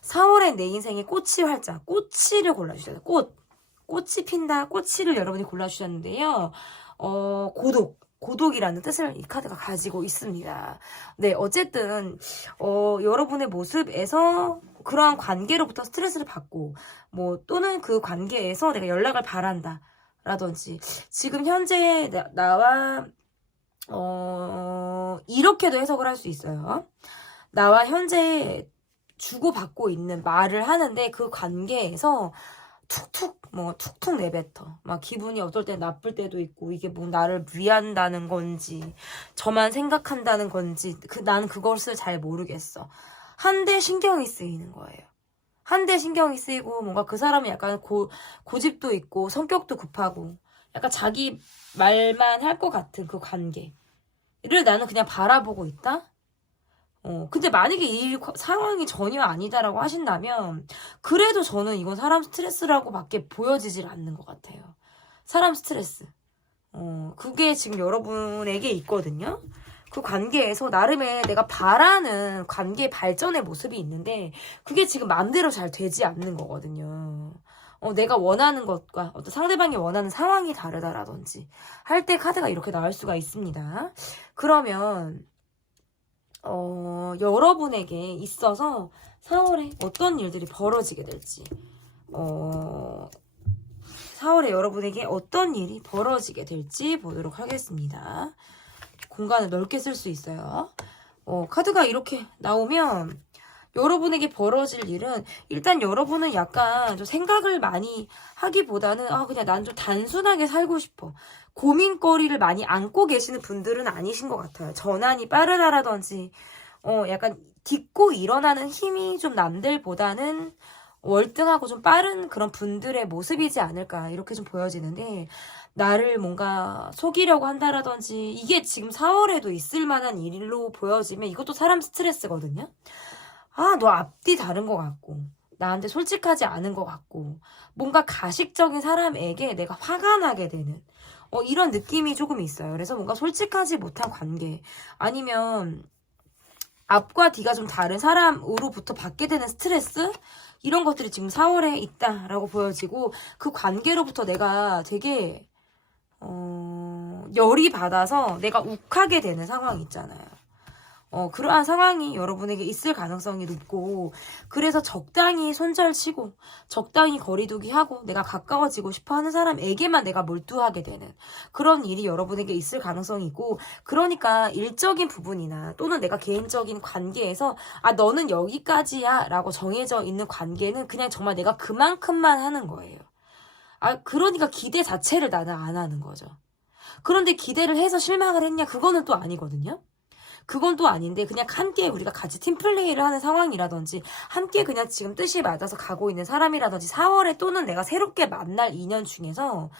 4월에 내 인생의 꽃이 활짝, 꽃이를 골라주셨어요. 꽃이 핀다, 꽃이를 여러분이 골라주셨는데요. 고독이라는 뜻을 이 카드가 가지고 있습니다. 네, 어쨌든 여러분의 모습에서 그러한 관계로부터 스트레스를 받고, 또는 그 관계에서 내가 연락을 바란다 라든지, 지금 현재 나와 이렇게도 해석을 할 수 있어요. 나와 현재 주고받고 있는 말을 하는데, 그 관계에서 툭툭 내뱉어. 막 기분이 어떨 때 나쁠 때도 있고, 이게 나를 위한다는 건지, 저만 생각한다는 건지, 난 그것을 잘 모르겠어. 한데 신경이 쓰이는 거예요. 한데 신경이 쓰이고, 뭔가 그 사람이 약간 고집도 있고, 성격도 급하고, 약간 자기 말만 할 것 같은 그 관계를 나는 그냥 바라보고 있다? 근데 만약에 이 상황이 전혀 아니다라고 하신다면, 그래도 저는 이건 사람 스트레스라고 밖에 보여지질 않는 것 같아요. 사람 스트레스. 그게 지금 여러분에게 있거든요? 그 관계에서 나름의 내가 바라는 관계 발전의 모습이 있는데, 그게 지금 마음대로 잘 되지 않는 거거든요. 내가 원하는 것과 어떤 상대방이 원하는 상황이 다르다라든지 할 때 카드가 이렇게 나올 수가 있습니다. 그러면 여러분에게 있어서 4월에 어떤 일들이 벌어지게 될지 4월에 여러분에게 어떤 일이 벌어지게 될지 보도록 하겠습니다. 공간을 넓게 쓸 수 있어요. 카드가 이렇게 나오면 여러분에게 벌어질 일은 일단 여러분은 약간 좀 생각을 많이 하기보다는 그냥 난 좀 단순하게 살고 싶어. 고민거리를 많이 안고 계시는 분들은 아니신 것 같아요. 전환이 빠르다라든지 약간 딛고 일어나는 힘이 좀 남들보다는 월등하고 좀 빠른 그런 분들의 모습이지 않을까 이렇게 좀 보여지는데, 나를 뭔가 속이려고 한다라든지 이게 지금 4월에도 있을 만한 일로 보여지면 이것도 사람 스트레스거든요. 너 앞뒤 다른 것 같고 나한테 솔직하지 않은 것 같고 뭔가 가식적인 사람에게 내가 화가 나게 되는 이런 느낌이 조금 있어요. 그래서 뭔가 솔직하지 못한 관계, 아니면 앞과 뒤가 좀 다른 사람으로부터 받게 되는 스트레스, 이런 것들이 지금 4월에 있다라고 보여지고, 그 관계로부터 내가 되게 열이 받아서 내가 욱하게 되는 상황이 있잖아요. 그러한 상황이 여러분에게 있을 가능성이 높고, 그래서 적당히 손절치고 적당히 거리두기 하고 내가 가까워지고 싶어하는 사람에게만 내가 몰두하게 되는 그런 일이 여러분에게 있을 가능성이 있고, 그러니까 일적인 부분이나 또는 내가 개인적인 관계에서 너는 여기까지야 라고 정해져 있는 관계는 그냥 정말 내가 그만큼만 하는 거예요. 그러니까 기대 자체를 나는 안 하는 거죠. 그런데 기대를 해서 실망을 했냐? 그거는 또 아니거든요. 그건 또 아닌데, 그냥 함께 우리가 같이 팀플레이를 하는 상황이라든지 함께 그냥 지금 뜻이 맞아서 가고 있는 사람이라든지 4월에 또는 내가 새롭게 만날 인연 중에서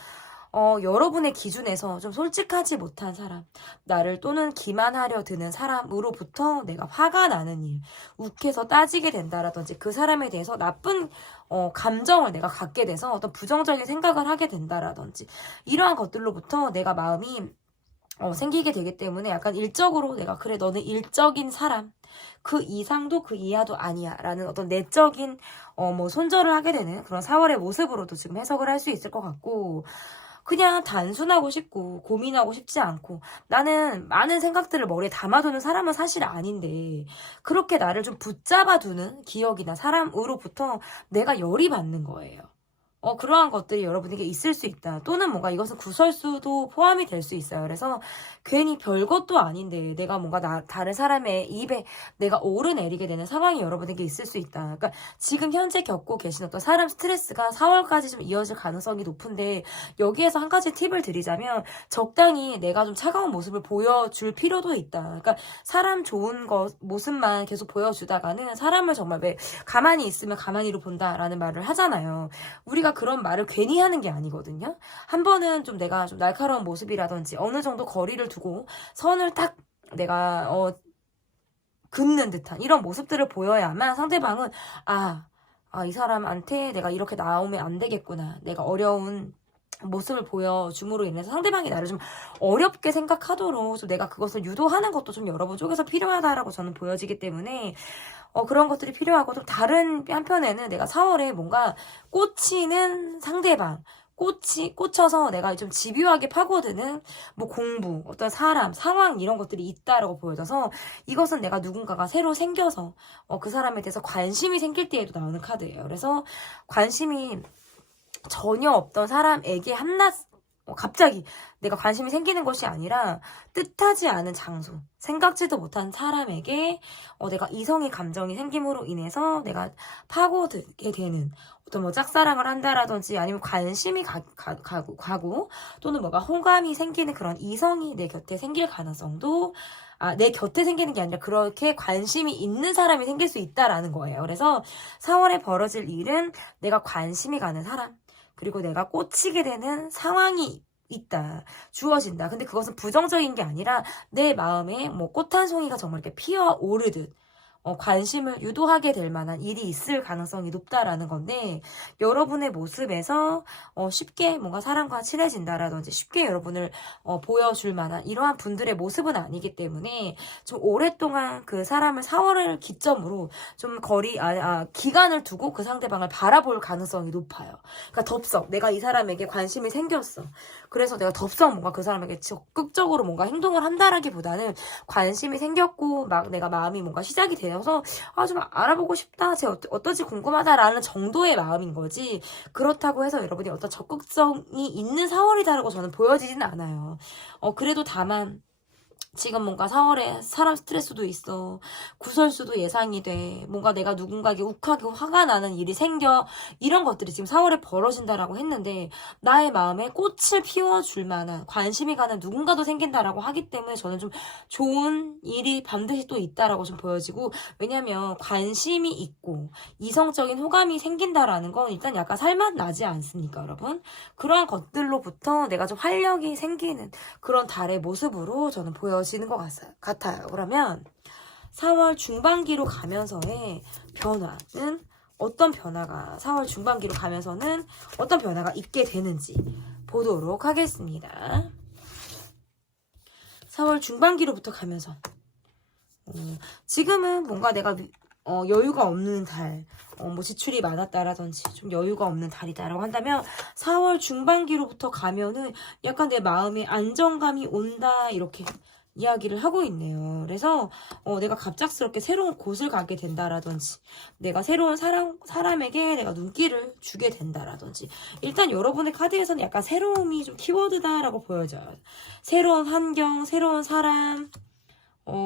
여러분의 기준에서 좀 솔직하지 못한 사람, 나를 또는 기만하려 드는 사람으로부터 내가 화가 나는 일, 욱해서 따지게 된다라든지 그 사람에 대해서 나쁜 감정을 내가 갖게 돼서 어떤 부정적인 생각을 하게 된다라든지 이러한 것들로부터 내가 마음이 생기게 되기 때문에, 약간 일적으로 내가 그래 너는 일적인 사람, 그 이상도 그 이하도 아니야 라는 어떤 내적인 손절을 하게 되는 그런 4월의 모습으로도 지금 해석을 할 수 있을 것 같고, 그냥 단순하고 싶고 고민하고 싶지 않고 나는 많은 생각들을 머리에 담아두는 사람은 사실 아닌데, 그렇게 나를 좀 붙잡아두는 기억이나 사람으로부터 내가 열이 받는 거예요. 그러한 것들이 여러분에게 있을 수 있다. 또는 뭔가 이것은 구설수도 포함이 될 수 있어요. 그래서 괜히 별것도 아닌데 내가 뭔가 다른 사람의 입에 내가 오르내리게 되는 상황이 여러분에게 있을 수 있다. 그러니까 지금 현재 겪고 계신 어떤 사람 스트레스가 4월까지 좀 이어질 가능성이 높은데, 여기에서 한 가지 팁을 드리자면 적당히 내가 좀 차가운 모습을 보여줄 필요도 있다. 그러니까 사람 좋은 모습만 계속 보여주다가는 사람을 정말 왜 가만히 있으면 가만히로 본다라는 말을 하잖아요. 우리가 그런 말을 괜히 하는 게 아니거든요. 한 번은 좀 내가 좀 날카로운 모습이라든지 어느 정도 거리를 두고 선을 딱 내가 긋는 듯한 이런 모습들을 보여야만 상대방은 이 사람한테 내가 이렇게 나오면 안 되겠구나, 내가 어려운 모습을 보여줌으로 인해서 상대방이 나를 좀 어렵게 생각하도록 좀 내가 그것을 유도하는 것도 좀 여러분 쪽에서 필요하다라고 저는 보여지기 때문에 그런 것들이 필요하고, 또 다른 한편에는 내가 4월에 뭔가 꽂히는 상대방, 꽂혀서 내가 좀 집요하게 파고드는 뭐 공부, 어떤 사람, 상황 이런 것들이 있다라고 보여져서, 이것은 내가 누군가가 새로 생겨서 그 사람에 대해서 관심이 생길 때에도 나오는 카드예요. 그래서 관심이 전혀 없던 사람에게 갑자기 내가 관심이 생기는 것이 아니라 뜻하지 않은 장소, 생각지도 못한 사람에게 내가 이성의 감정이 생김으로 인해서 내가 파고들게 되는 어떤 뭐 짝사랑을 한다라든지 아니면 관심이 가고 또는 뭐가 호감이 생기는 그런 이성이 내 곁에 생길 가능성도 내 곁에 생기는 게 아니라 그렇게 관심이 있는 사람이 생길 수 있다라는 거예요. 그래서 4월에 벌어질 일은 내가 관심이 가는 사람, 그리고 내가 꽂히게 되는 상황이 있다. 주어진다. 근데 그것은 부정적인 게 아니라 내 마음에 뭐 꽃 한 송이가 정말 이렇게 피어오르듯 관심을 유도하게 될 만한 일이 있을 가능성이 높다라는 건데, 여러분의 모습에서 쉽게 뭔가 사람과 친해진다라든지 쉽게 여러분을 보여줄 만한 이러한 분들의 모습은 아니기 때문에 좀 오랫동안 그 사람을 4월을 기점으로 좀 기간을 두고 그 상대방을 바라볼 가능성이 높아요. 그러니까 덥석 내가 이 사람에게 관심이 생겼어. 그래서 내가 덥석 뭔가 그 사람에게 적극적으로 뭔가 행동을 한다라기보다는 관심이 생겼고 막 내가 마음이 뭔가 시작이 되어서 좀 알아보고 싶다, 쟤 어떨지 궁금하다라는 정도의 마음인 거지, 그렇다고 해서 여러분이 어떤 적극성이 있는 4월이다라고 저는 보여지지는 않아요. 그래도 다만 지금 뭔가 4월에 사람 스트레스도 있어. 구설수도 예상이 돼. 뭔가 내가 누군가에게 욱하게 화가 나는 일이 생겨. 이런 것들이 지금 4월에 벌어진다라고 했는데, 나의 마음에 꽃을 피워줄 만한 관심이 가는 누군가도 생긴다라고 하기 때문에 저는 좀 좋은 일이 반드시 또 있다라고 좀 보여지고, 왜냐면 관심이 있고 이성적인 호감이 생긴다라는 건 일단 약간 살맛 나지 않습니까, 여러분? 그러한 것들로부터 내가 좀 활력이 생기는 그런 달의 모습으로 저는 보여지는 것 같아요. 그러면 4월 중반기로 가면서의 변화는 어떤 변화가 4월 중반기로 가면서는 어떤 변화가 있게 되는지 보도록 하겠습니다. 4월 중반기로부터 가면서 지금은 뭔가 내가 여유가 없는 달, 뭐 지출이 많았다라든지 좀 여유가 없는 달이다라고 한다면 4월 중반기로부터 가면은 약간 내 마음에 안정감이 온다, 이렇게 이야기를 하고 있네요. 그래서 내가 갑작스럽게 새로운 곳을 가게 된다라든지, 내가 새로운 사람에게 내가 눈길을 주게 된다라든지, 일단 여러분의 카드에서는 약간 새로움이 좀 키워드다라고 보여져요. 새로운 환경, 새로운 사람,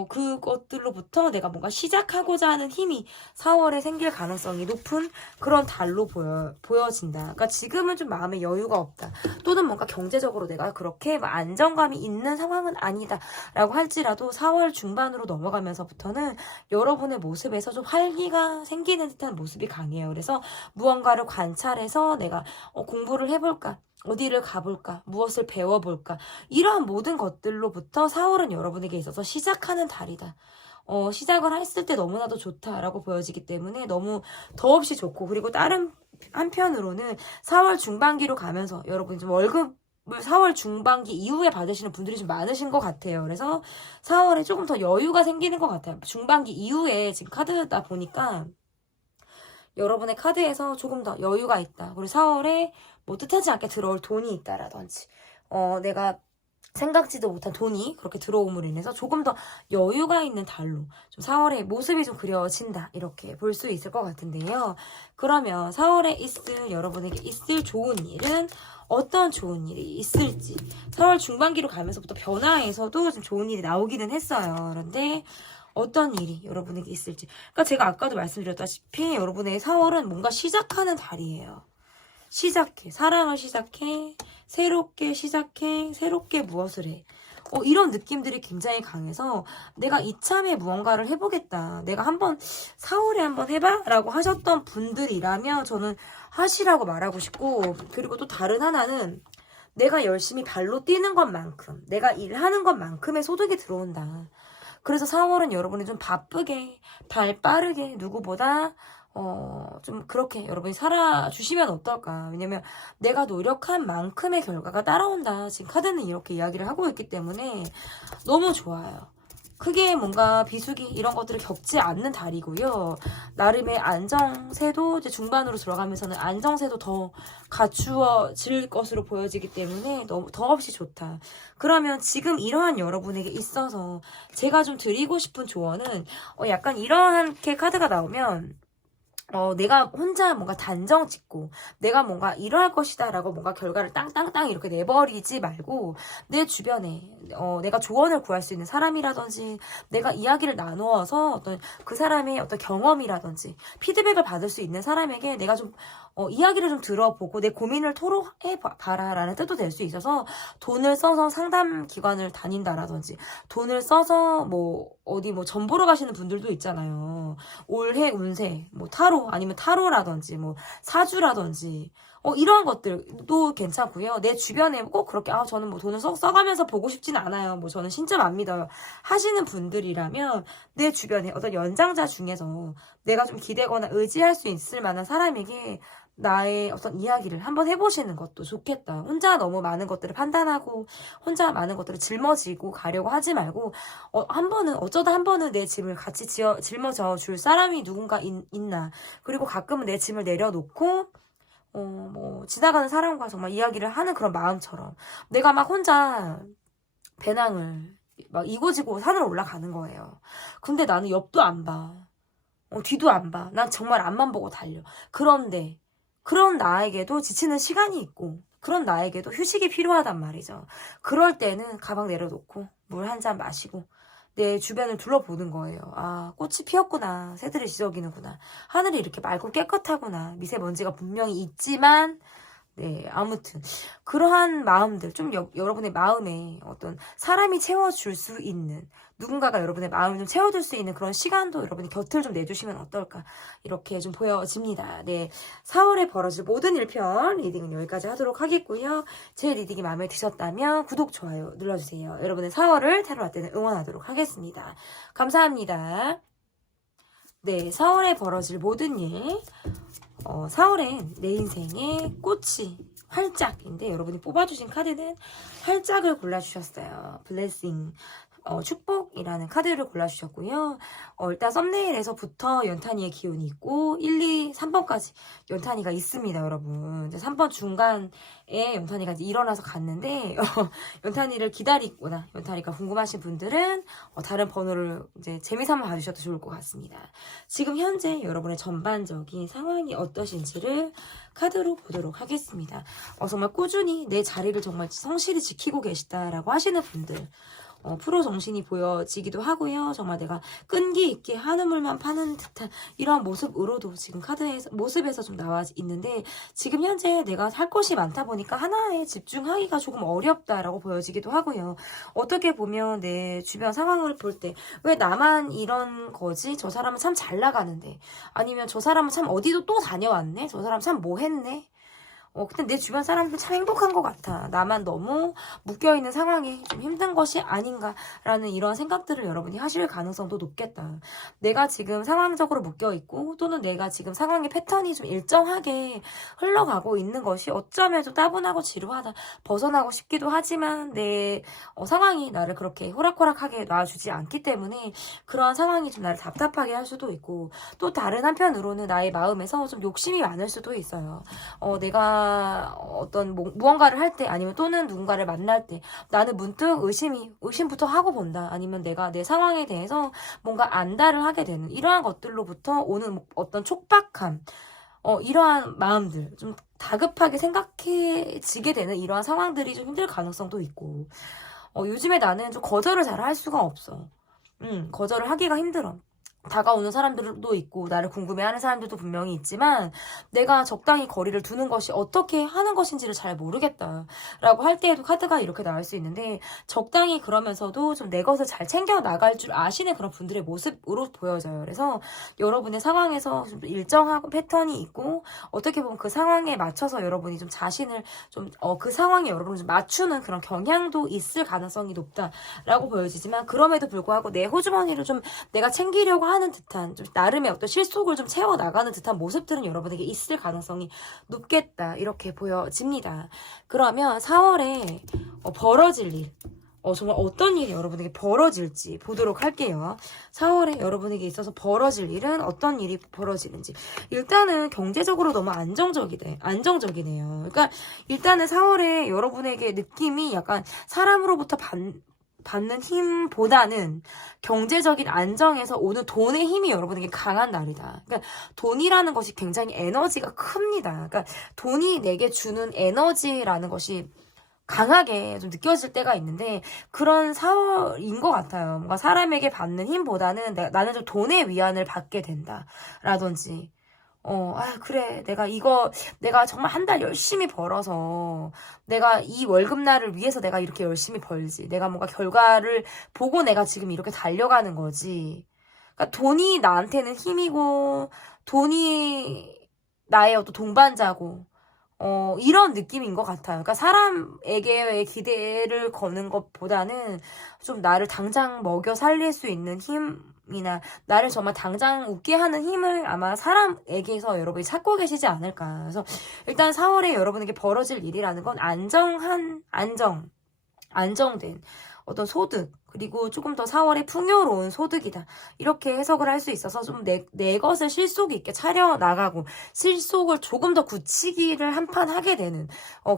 그것들로부터 내가 뭔가 시작하고자 하는 힘이 4월에 생길 가능성이 높은 그런 달로 보여진다. 그러니까 지금은 좀 마음에 여유가 없다, 또는 뭔가 경제적으로 내가 그렇게 안정감이 있는 상황은 아니다 라고 할지라도 4월 중반으로 넘어가면서부터는 여러분의 모습에서 좀 활기가 생기는 듯한 모습이 강해요. 그래서 무언가를 관찰해서 내가 공부를 해볼까, 어디를 가볼까, 무엇을 배워볼까, 이러한 모든 것들로부터 4월은 여러분에게 있어서 시작하는 달이다. 시작을 했을 때 너무나도 좋다라고 보여지기 때문에 너무 더없이 좋고, 그리고 다른 한편으로는 4월 중반기로 가면서 여러분이 좀 월급을 4월 중반기 이후에 받으시는 분들이 좀 많으신 것 같아요. 그래서 4월에 조금 더 여유가 생기는 것 같아요. 중반기 이후에 지금 카드다 보니까 여러분의 카드에서 조금 더 여유가 있다. 그리고 4월에 뭐 뜻하지 않게 들어올 돈이 있다라든지, 내가 생각지도 못한 돈이 그렇게 들어옴으로 인해서 조금 더 여유가 있는 달로 좀 4월의 모습이 좀 그려진다, 이렇게 볼 수 있을 것 같은데요. 그러면 4월에 여러분에게 있을 좋은 일은 어떤 좋은 일이 있을지, 4월 중반기로 가면서부터 변화에서도 좀 좋은 일이 나오기는 했어요. 그런데 어떤 일이 여러분에게 있을지, 그러니까 제가 아까도 말씀드렸다시피 여러분의 4월은 뭔가 시작하는 달이에요. 사랑을 시작해, 새롭게 시작해, 새롭게 무엇을 해. 이런 느낌들이 굉장히 강해서 내가 이참에 무언가를 해보겠다, 내가 4월에 한번 해봐 라고 하셨던 분들이라면 저는 하시라고 말하고 싶고, 그리고 또 다른 하나는 내가 열심히 발로 뛰는 것만큼, 내가 일하는 것만큼의 소득이 들어온다. 그래서 4월은 여러분이 좀 바쁘게, 발 빠르게, 누구보다 좀 그렇게 여러분이 살아주시면 어떨까. 왜냐면 내가 노력한 만큼의 결과가 따라온다, 지금 카드는 이렇게 이야기를 하고 있기 때문에 너무 좋아요. 크게 뭔가 비수기 이런 것들을 겪지 않는 달이고요. 나름의 안정세도 이제 중반으로 들어가면서는 안정세도 더 갖추어질 것으로 보여지기 때문에 너무 더없이 좋다. 그러면 지금 이러한 여러분에게 있어서 제가 좀 드리고 싶은 조언은 약간 이러한게 카드가 나오면 내가 혼자 뭔가 단정 짓고 내가 뭔가 이러할 것이다 라고 뭔가 결과를 땅땅땅 이렇게 내버리지 말고, 내 주변에 내가 조언을 구할 수 있는 사람이라든지, 내가 이야기를 나누어서 어떤 그 사람의 어떤 경험이라든지 피드백을 받을 수 있는 사람에게 내가 좀 이야기를 좀 들어보고 내 고민을 토로해봐라 라는 뜻도 될 수 있어서, 돈을 써서 상담 기관을 다닌다라든지, 돈을 써서 어디 점 보러 가시는 분들도 있잖아요. 올해 운세, 타로, 아니면 타로라든지, 사주라든지, 이런 것들도 괜찮고요. 내 주변에 꼭 그렇게, 저는 뭐 돈을 써가면서 보고 싶진 않아요. 뭐 저는 진짜 안 믿어요. 하시는 분들이라면 내 주변에 어떤 연장자 중에서 내가 좀 기대거나 의지할 수 있을 만한 사람에게 나의 어떤 이야기를 한번 해보시는 것도 좋겠다. 혼자 너무 많은 것들을 판단하고 혼자 많은 것들을 짊어지고 가려고 하지 말고 어쩌다 한 번은 내 짐을 같이 짊어져 줄 사람이 누군가 있나. 그리고 가끔은 내 짐을 내려놓고 뭐 지나가는 사람과 정말 이야기를 하는 그런 마음처럼 내가 막 혼자 배낭을 막 이고지고 산을 올라가는 거예요. 근데 나는 옆도 안 봐. 뒤도 안 봐. 난 정말 앞만 보고 달려. 그런데 그런 나에게도 지치는 시간이 있고 그런 나에게도 휴식이 필요하단 말이죠. 그럴 때는 가방 내려놓고 물 한 잔 마시고 내 주변을 둘러보는 거예요. 꽃이 피었구나. 새들이 지저귀는구나. 하늘이 이렇게 맑고 깨끗하구나. 미세먼지가 분명히 있지만 네, 아무튼 그러한 마음들, 좀 여러분의 마음에 어떤 사람이 채워줄 수 있는 누군가가 여러분의 마음을 좀 채워줄 수 있는 그런 시간도 여러분이 곁을 좀 내주시면 어떨까 이렇게 좀 보여집니다. 네, 4월에 벌어질 모든 일편 리딩은 여기까지 하도록 하겠고요. 제 리딩이 마음에 드셨다면 구독, 좋아요 눌러주세요. 여러분의 4월을 테러 라떼는 응원하도록 하겠습니다. 감사합니다. 네, 4월에 벌어질 모든 일 4월엔 내 인생의 꽃이 활짝인데 여러분이 뽑아주신 카드는 활짝을 골라주셨어요. 블레싱, 축복이라는 카드를 골라주셨고요. 일단 썸네일에서부터 연탄이의 기운이 있고 1, 2, 3번까지 연탄이가 있습니다, 여러분. 이제 3번 중간에 연탄이가 이제 일어나서 갔는데 연탄이를 기다리거나 연탄이가 궁금하신 분들은 다른 번호를 이제 재미삼아 봐주셔도 좋을 것 같습니다. 지금 현재 여러분의 전반적인 상황이 어떠신지를 카드로 보도록 하겠습니다. 정말 꾸준히 내 자리를 정말 성실히 지키고 계시다라고 하시는 분들 프로 정신이 보여지기도 하고요. 정말 내가 끈기 있게 한우물만 파는 듯한 이런 모습으로도 지금 모습에서 좀 나와 있는데 지금 현재 내가 할 것이 많다 보니까 하나에 집중하기가 조금 어렵다라고 보여지기도 하고요. 어떻게 보면 내 주변 상황을 볼 때 왜 나만 이런 거지? 저 사람은 참 잘 나가는데 아니면 저 사람은 참 어디도 또 다녀왔네? 저 사람 참 뭐 했네? 근데 내 주변 사람들 참 행복한 것 같아. 나만 너무 묶여있는 상황이 좀 힘든 것이 아닌가라는 이런 생각들을 여러분이 하실 가능성도 높겠다. 내가 지금 상황적으로 묶여있고 또는 내가 지금 상황의 패턴이 좀 일정하게 흘러가고 있는 것이 어쩌면 좀 따분하고 지루하다. 벗어나고 싶기도 하지만 내 상황이 나를 그렇게 호락호락하게 놔주지 않기 때문에 그러한 상황이 좀 나를 답답하게 할 수도 있고 또 다른 한편으로는 나의 마음에서 좀 욕심이 많을 수도 있어요. 내가 어떤 무언가를 할 때 아니면 또는 누군가를 만날 때 나는 문득 의심부터 하고 본다. 아니면 내가 내 상황에 대해서 뭔가 안달을 하게 되는 이러한 것들로부터 오는 어떤 촉박함 이러한 마음들 좀 다급하게 생각해지게 되는 이러한 상황들이 좀 힘들 가능성도 있고 요즘에 나는 좀 거절을 잘 할 수가 없어. 거절을 하기가 힘들어. 다가오는 사람들도 있고 나를 궁금해하는 사람들도 분명히 있지만 내가 적당히 거리를 두는 것이 어떻게 하는 것인지를 잘 모르겠다 라고 할 때에도 카드가 이렇게 나올 수 있는데 적당히 그러면서도 좀 내 것을 잘 챙겨 나갈 줄 아시는 그런 분들의 모습으로 보여져요. 그래서 여러분의 상황에서 좀 일정하고 패턴이 있고 어떻게 보면 그 상황에 맞춰서 여러분이 좀 자신을 좀 그 상황에 여러분을 좀 맞추는 그런 경향도 있을 가능성이 높다라고 보여지지만 그럼에도 불구하고 내 호주머니를 좀 내가 챙기려고 하는 듯한 좀 나름의 어떤 실속을 좀 채워나가는 듯한 모습들은 여러분에게 있을 가능성이 높겠다 이렇게 보여집니다. 그러면 4월에 벌어질 일 정말 어떤 일이 여러분에게 벌어질지 보도록 할게요. 4월에 여러분에게 있어서 벌어질 일은 어떤 일이 벌어지는지 일단은 경제적으로 너무 안정적이네요. 그러니까 일단은 4월에 여러분에게 느낌이 약간 사람으로부터 받는 힘보다는 경제적인 안정에서 오는 돈의 힘이 여러분에게 강한 날이다. 그러니까 돈이라는 것이 굉장히 에너지가 큽니다. 그러니까 돈이 내게 주는 에너지라는 것이 강하게 좀 느껴질 때가 있는데 그런 4월인 것 같아요. 뭔가 사람에게 받는 힘보다는 나는 좀 돈의 위안을 받게 된다라든지 그래. 내가 정말 한 달 열심히 벌어서, 내가 이 월급날을 위해서 내가 이렇게 열심히 벌지. 내가 뭔가 결과를 보고 내가 지금 이렇게 달려가는 거지. 그러니까 돈이 나한테는 힘이고, 돈이 나의 어떤 동반자고, 이런 느낌인 것 같아요. 그러니까 사람에게 기대를 거는 것보다는 좀 나를 당장 먹여 살릴 수 있는 힘이나 나를 정말 당장 웃게 하는 힘을 아마 사람에게서 여러분이 찾고 계시지 않을까. 그래서 일단 4월에 여러분에게 벌어질 일이라는 건 안정된 어떤 소득, 그리고 조금 더 4월에 풍요로운 소득이다. 이렇게 해석을 할 수 있어서 좀 내 것을 실속 있게 차려나가고 실속을 조금 더 굳히기를 한판 하게 되는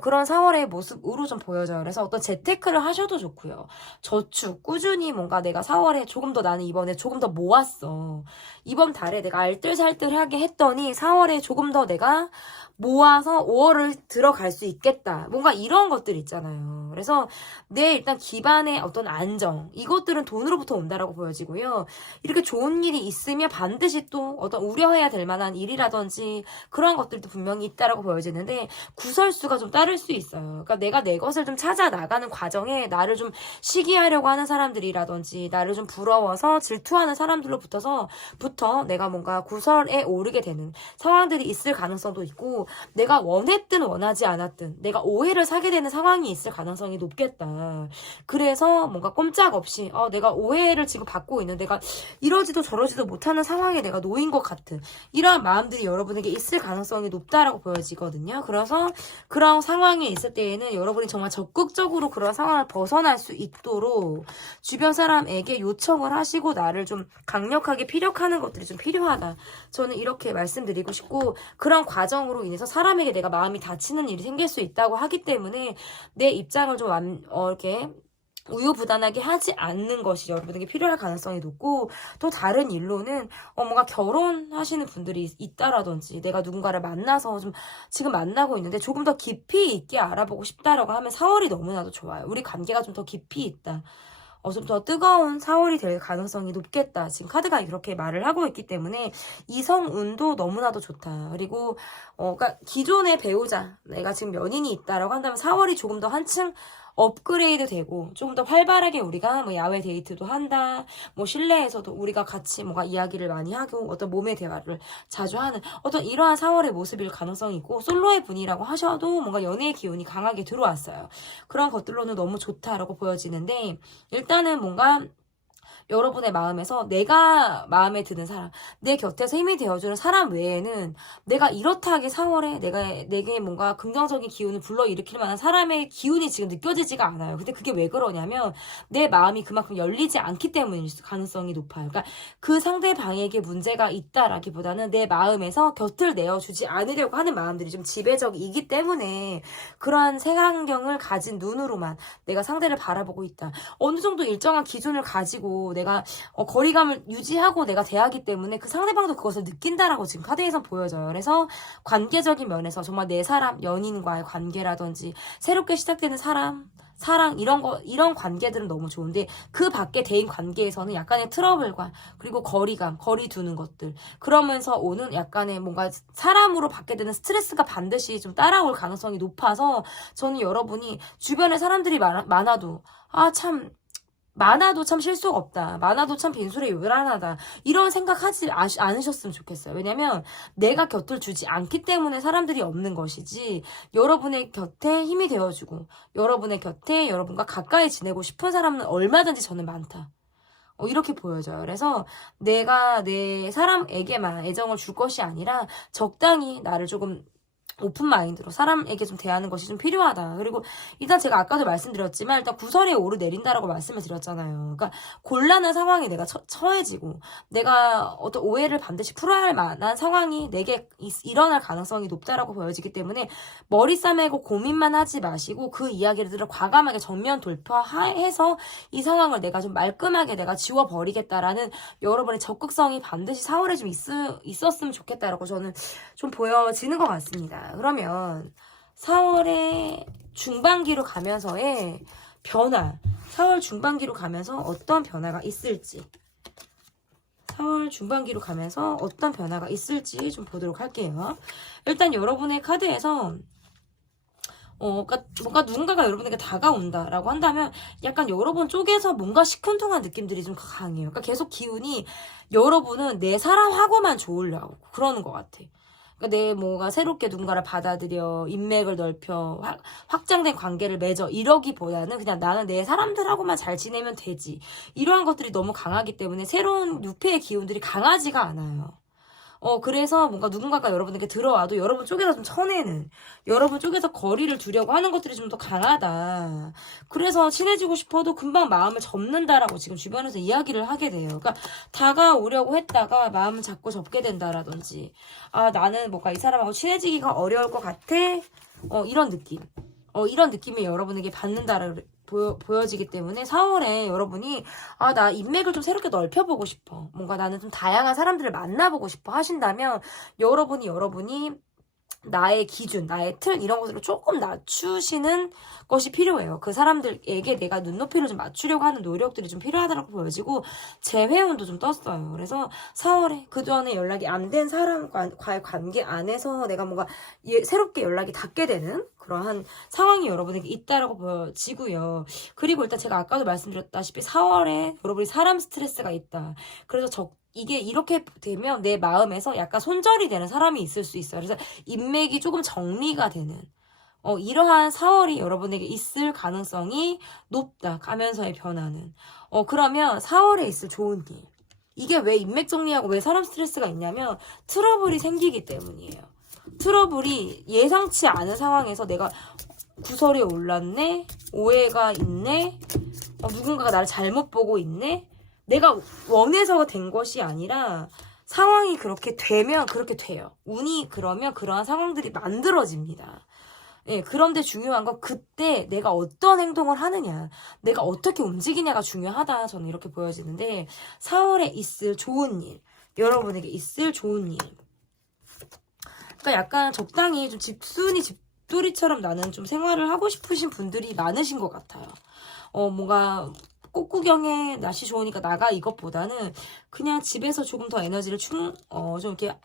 그런 4월의 모습으로 좀 보여져요. 그래서 어떤 재테크를 하셔도 좋고요. 저축, 꾸준히 뭔가 내가 4월에 조금 더 나는 이번에 조금 더 모았어. 이번 달에 내가 알뜰살뜰하게 했더니 4월에 조금 더 내가 모아서 5월을 들어갈 수 있겠다. 뭔가 이런 것들 있잖아요. 그래서 내 일단 기반의 어떤 안정, 이것들은 돈으로부터 온다라고 보여지고요. 이렇게 좋은 일이 있으면 반드시 또 어떤 우려해야 될 만한 일이라든지 그런 것들도 분명히 있다라고 보여지는데 구설수가 좀 따를 수 있어요. 그러니까 내가 내 것을 좀 찾아 나가는 과정에 나를 좀 시기하려고 하는 사람들이라든지 나를 좀 부러워서 질투하는 사람들로부터 내가 뭔가 구설에 오르게 되는 상황들이 있을 가능성도 있고, 내가 원했든 원하지 않았든 내가 오해를 사게 되는 상황이 있을 가능성이 높겠다. 그래서 뭔가 꼼짝없이 내가 오해를 지금 받고 있는, 내가 이러지도 저러지도 못하는 상황에 내가 놓인 것 같은 이러한 마음들이 여러분에게 있을 가능성이 높다라고 보여지거든요. 그래서 그런 상황에 있을 때에는 여러분이 정말 적극적으로 그런 상황을 벗어날 수 있도록 주변 사람에게 요청을 하시고 나를 좀 강력하게 피력하는 것들이 좀 필요하다. 저는 이렇게 말씀드리고 싶고, 그런 과정으로 인해서 사람에게 내가 마음이 다치는 일이 생길 수 있다고 하기 때문에 내 입장을 좀 이렇게 우유부단하게 하지 않는 것이 여러분에게 필요할 가능성이 높고, 또 다른 일로는 뭔가 결혼하시는 분들이 있다라든지 내가 누군가를 만나서 좀 지금 만나고 있는데 조금 더 깊이 있게 알아보고 싶다라고 하면 4월이 너무나도 좋아요. 우리 관계가 좀 더 깊이 있다, 좀 더 뜨거운 4월이 될 가능성이 높겠다. 지금 카드가 이렇게 말을 하고 있기 때문에 이성운도 너무나도 좋다. 그리고 그러니까 기존의 배우자, 내가 지금 연인이 있다라고 한다면 4월이 조금 더 한층 업그레이드 되고 조금 더 활발하게 우리가 뭐 야외 데이트도 한다, 뭐 실내에서도 우리가 같이 뭔가 이야기를 많이 하고 어떤 몸의 대화를 자주 하는 어떤 이러한 4월의 모습일 가능성이 있고, 솔로의 분이라고 하셔도 뭔가 연애의 기운이 강하게 들어왔어요. 그런 것들로는 너무 좋다라고 보여지는데, 일단은 뭔가 여러분의 마음에서 내가 마음에 드는 사람, 내 곁에서 힘이 되어주는 사람 외에는 내가 이렇다하게 4월에 내게 뭔가 긍정적인 기운을 불러일으킬 만한 사람의 기운이 지금 느껴지지가 않아요. 근데 그게 왜 그러냐면 내 마음이 그만큼 열리지 않기 때문일 가능성이 높아요. 그러니까 그 상대방에게 문제가 있다라기보다는 내 마음에서 곁을 내어주지 않으려고 하는 마음들이 좀 지배적이기 때문에 그러한 색안경을 가진 눈으로만 내가 상대를 바라보고 있다. 어느 정도 일정한 기준을 가지고 내가 거리감을 유지하고 내가 대하기 때문에 그 상대방도 그것을 느낀다라고 지금 카드에선 보여져요. 그래서 관계적인 면에서 정말 내 사람, 연인과의 관계라든지 새롭게 시작되는 사랑 이런 관계들은 너무 좋은데, 그 밖에 대인 관계에서는 약간의 트러블과 그리고 거리 두는 것들, 그러면서 오는 약간의 뭔가 사람으로 받게 되는 스트레스가 반드시 좀 따라올 가능성이 높아서, 저는 여러분이 주변에 사람들이 많아도 참 실속 없다, 많아도 참 빈술에 요란하다, 이런 생각하지 않으셨으면 좋겠어요. 왜냐면 내가 곁을 주지 않기 때문에 사람들이 없는 것이지, 여러분의 곁에 힘이 되어주고 여러분의 곁에 여러분과 가까이 지내고 싶은 사람은 얼마든지 저는 많다, 이렇게 보여져요. 그래서 내가 내 사람에게만 애정을 줄 것이 아니라 적당히 나를 조금 오픈 마인드로 사람에게 좀 대하는 것이 좀 필요하다. 그리고 일단 제가 아까도 말씀드렸지만 일단 구설에 오르내린다라고 말씀을 드렸잖아요. 그러니까 곤란한 상황에 내가 처해지고 내가 어떤 오해를 반드시 풀어야 할 만한 상황이 내게 일어날 가능성이 높다라고 보여지기 때문에 머리 싸매고 고민만 하지 마시고 그 이야기들을 과감하게 정면 돌파해서 이 상황을 내가 좀 말끔하게 내가 지워버리겠다라는 여러분의 적극성이 반드시 4월에 좀 있었으면 좋겠다라고 저는 좀 보여지는 것 같습니다. 그러면 4월의 중반기로 가면서의 변화, 4월 중반기로 가면서 어떤 변화가 있을지, 4월 중반기로 가면서 어떤 변화가 있을지 좀 보도록 할게요. 일단 여러분의 카드에서 그러니까 뭔가 누군가가 여러분에게 다가온다라고 한다면 약간 여러분 쪽에서 뭔가 시큰둥한 느낌들이 좀 강해요. 그러니까 계속 기운이 여러분은 내 사람하고만 좋으려고 그러는 것 같아. 그러니까 내 뭐가 새롭게 누군가를 받아들여, 인맥을 넓혀, 확장된 관계를 맺어 이러기보다는 그냥 나는 내 사람들하고만 잘 지내면 되지. 이러한 것들이 너무 강하기 때문에 새로운 유폐의 기운들이 강하지가 않아요. 그래서 뭔가 누군가가 여러분에게 들어와도 여러분 쪽에서 좀 쳐내는, 여러분 쪽에서 거리를 두려고 하는 것들이 좀 더 강하다. 그래서 친해지고 싶어도 금방 마음을 접는다라고 지금 주변에서 이야기를 하게 돼요. 그러니까 다가오려고 했다가 마음을 자꾸 접게 된다라든지, 아, 나는 뭔가 이 사람하고 친해지기가 어려울 것 같아. 이런 느낌. 이런 느낌이 여러분에게 받는다라 보여지기 때문에 4월에 여러분이 나 인맥을 좀 새롭게 넓혀보고 싶어. 뭔가 나는 좀 다양한 사람들을 만나보고 싶어 하신다면 여러분이 나의 기준, 나의 틀 이런 것들을 조금 낮추시는 것이 필요해요. 그 사람들에게 내가 눈높이를 좀 맞추려고 하는 노력들이 좀 필요하다고 보여지고 제 회원도 좀 떴어요. 그래서 4월에 그전에 연락이 안 된 사람과의 관계 안에서 내가 뭔가 새롭게 연락이 닿게 되는 그러한 상황이 여러분에게 있다라고 보여지고요. 그리고 일단 제가 아까도 말씀드렸다시피 4월에 여러분이 사람 스트레스가 있다. 그래서 이게 이렇게 되면 내 마음에서 약간 손절이 되는 사람이 있을 수 있어요. 그래서 인맥이 조금 정리가 되는 이러한 4월이 여러분에게 있을 가능성이 높다. 가면서의 변화는. 그러면 4월에 있을 좋은 일. 이게 왜 인맥 정리하고 왜 사람 스트레스가 있냐면 트러블이 생기기 때문이에요. 트러블이 예상치 않은 상황에서 내가 구설이 올랐네? 오해가 있네? 누군가가 나를 잘못 보고 있네? 내가 원해서 된 것이 아니라 상황이 그렇게 되면 그렇게 돼요. 운이 그러면 그러한 상황들이 만들어집니다. 예, 그런데 중요한 건 그때 내가 어떤 행동을 하느냐, 내가 어떻게 움직이냐가 중요하다. 저는 이렇게 보여지는데 4월에 있을 좋은 일, 여러분에게 있을 좋은 일. 그러니까 약간 적당히 좀 집돌이처럼 나는 좀 생활을 하고 싶으신 분들이 많으신 것 같아요. 뭔가 꽃구경에 날씨 좋으니까 나가 이것보다는 그냥 집에서 조금 더 에너지를 좀 이렇게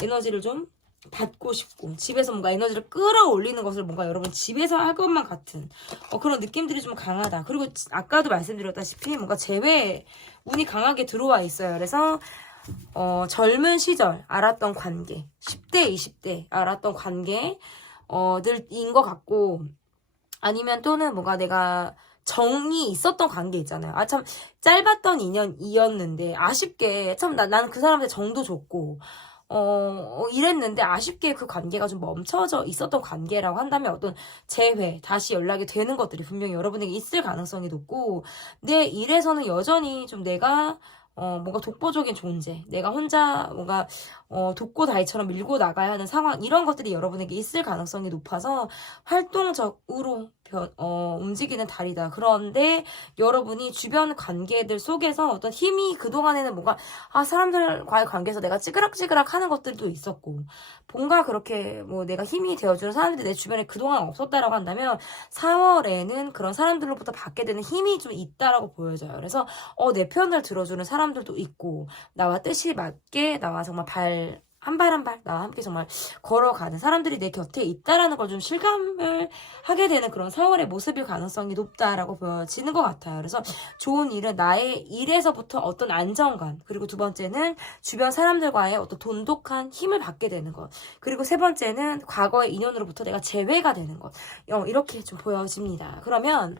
에너지를 좀 받고 싶고 집에서 뭔가 에너지를 끌어올리는 것을 뭔가 여러분 집에서 할 것만 같은 그런 느낌들이 좀 강하다. 그리고 아까도 말씀드렸다시피 뭔가 재회 운이 강하게 들어와 있어요. 그래서 젊은 시절 알았던 관계 10대 20대 알았던 관계들인 것 같고 아니면 또는 뭔가 내가 정이 있었던 관계 있잖아요. 참 짧았던 인연이었는데 아쉽게 참 나는 그 사람한테 정도 줬고 이랬는데 아쉽게 그 관계가 좀 멈춰져 있었던 관계라고 한다면 어떤 재회, 다시 연락이 되는 것들이 분명히 여러분에게 있을 가능성이 높고 내 일에서는 여전히 좀 내가 뭔가 독보적인 존재, 내가 혼자 뭔가 독고다이처럼 밀고 나가야 하는 상황 이런 것들이 여러분에게 있을 가능성이 높아서 활동적으로 움직이는 달이다. 그런데 여러분이 주변 관계들 속에서 어떤 힘이 그동안에는 뭔가 사람들과의 관계에서 내가 찌그락찌그락 하는 것들도 있었고 뭔가 그렇게 뭐 내가 힘이 되어주는 사람들이 내 주변에 그동안 없었다라고 한다면 4월에는 그런 사람들로부터 받게 되는 힘이 좀 있다라고 보여져요. 그래서 내 편을 들어주는 사람들도 있고 나와 뜻이 맞게 나와 정말 한 발 한 발 나와 함께 정말 걸어가는 사람들이 내 곁에 있다라는 걸 좀 실감을 하게 되는 그런 4월의 모습일 가능성이 높다라고 보여지는 것 같아요. 그래서 좋은 일은 나의 일에서부터 어떤 안정감, 그리고 두 번째는 주변 사람들과의 어떤 돈독한 힘을 받게 되는 것, 그리고 세 번째는 과거의 인연으로부터 내가 제외가 되는 것, 이렇게 좀 보여집니다. 그러면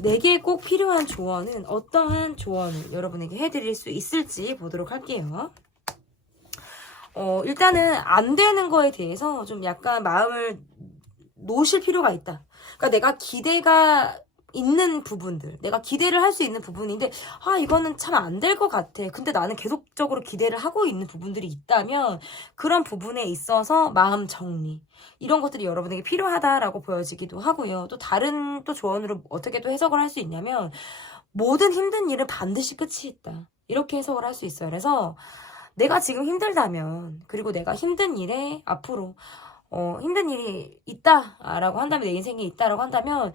내게 꼭 필요한 조언은 어떠한 조언을 여러분에게 해드릴 수 있을지 보도록 할게요. 일단은 안 되는 거에 대해서 좀 약간 마음을 놓으실 필요가 있다. 그러니까 내가 기대가 있는 부분들, 내가 기대를 할 수 있는 부분인데 이거는 참 안 될 것 같아. 근데 나는 계속적으로 기대를 하고 있는 부분들이 있다면 그런 부분에 있어서 마음 정리 이런 것들이 여러분에게 필요하다라고 보여지기도 하고요. 또 다른 또 조언으로 어떻게 또 해석을 할 수 있냐면 모든 힘든 일은 반드시 끝이 있다. 이렇게 해석을 할 수 있어요. 그래서 내가 지금 힘들다면 그리고 내가 힘든 일에 앞으로 힘든 일이 있다라고 한다면 내 인생에 있다라고 한다면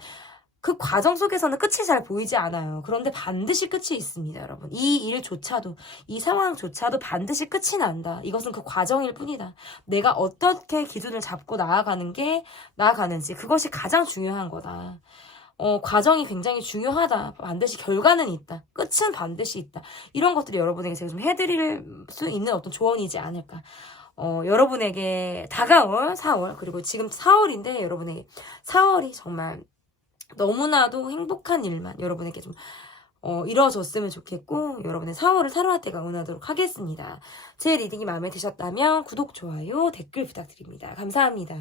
그 과정 속에서는 끝이 잘 보이지 않아요. 그런데 반드시 끝이 있습니다, 여러분. 이 일조차도, 이 상황조차도 반드시 끝이 난다. 이것은 그 과정일 뿐이다. 내가 어떻게 기준을 잡고 나아가는지 그것이 가장 중요한 거다. 과정이 굉장히 중요하다. 반드시 결과는 있다. 끝은 반드시 있다. 이런 것들이 여러분에게 제가 좀 해드릴 수 있는 어떤 조언이지 않을까. 여러분에게 다가올 4월, 그리고 지금 4월인데 여러분에게 4월이 정말 너무나도 행복한 일만 여러분에게 좀 이루어졌으면 좋겠고, 여러분의 4월을 사랑할 때가 응원하도록 하겠습니다. 제 리딩이 마음에 드셨다면 구독, 좋아요, 댓글 부탁드립니다. 감사합니다.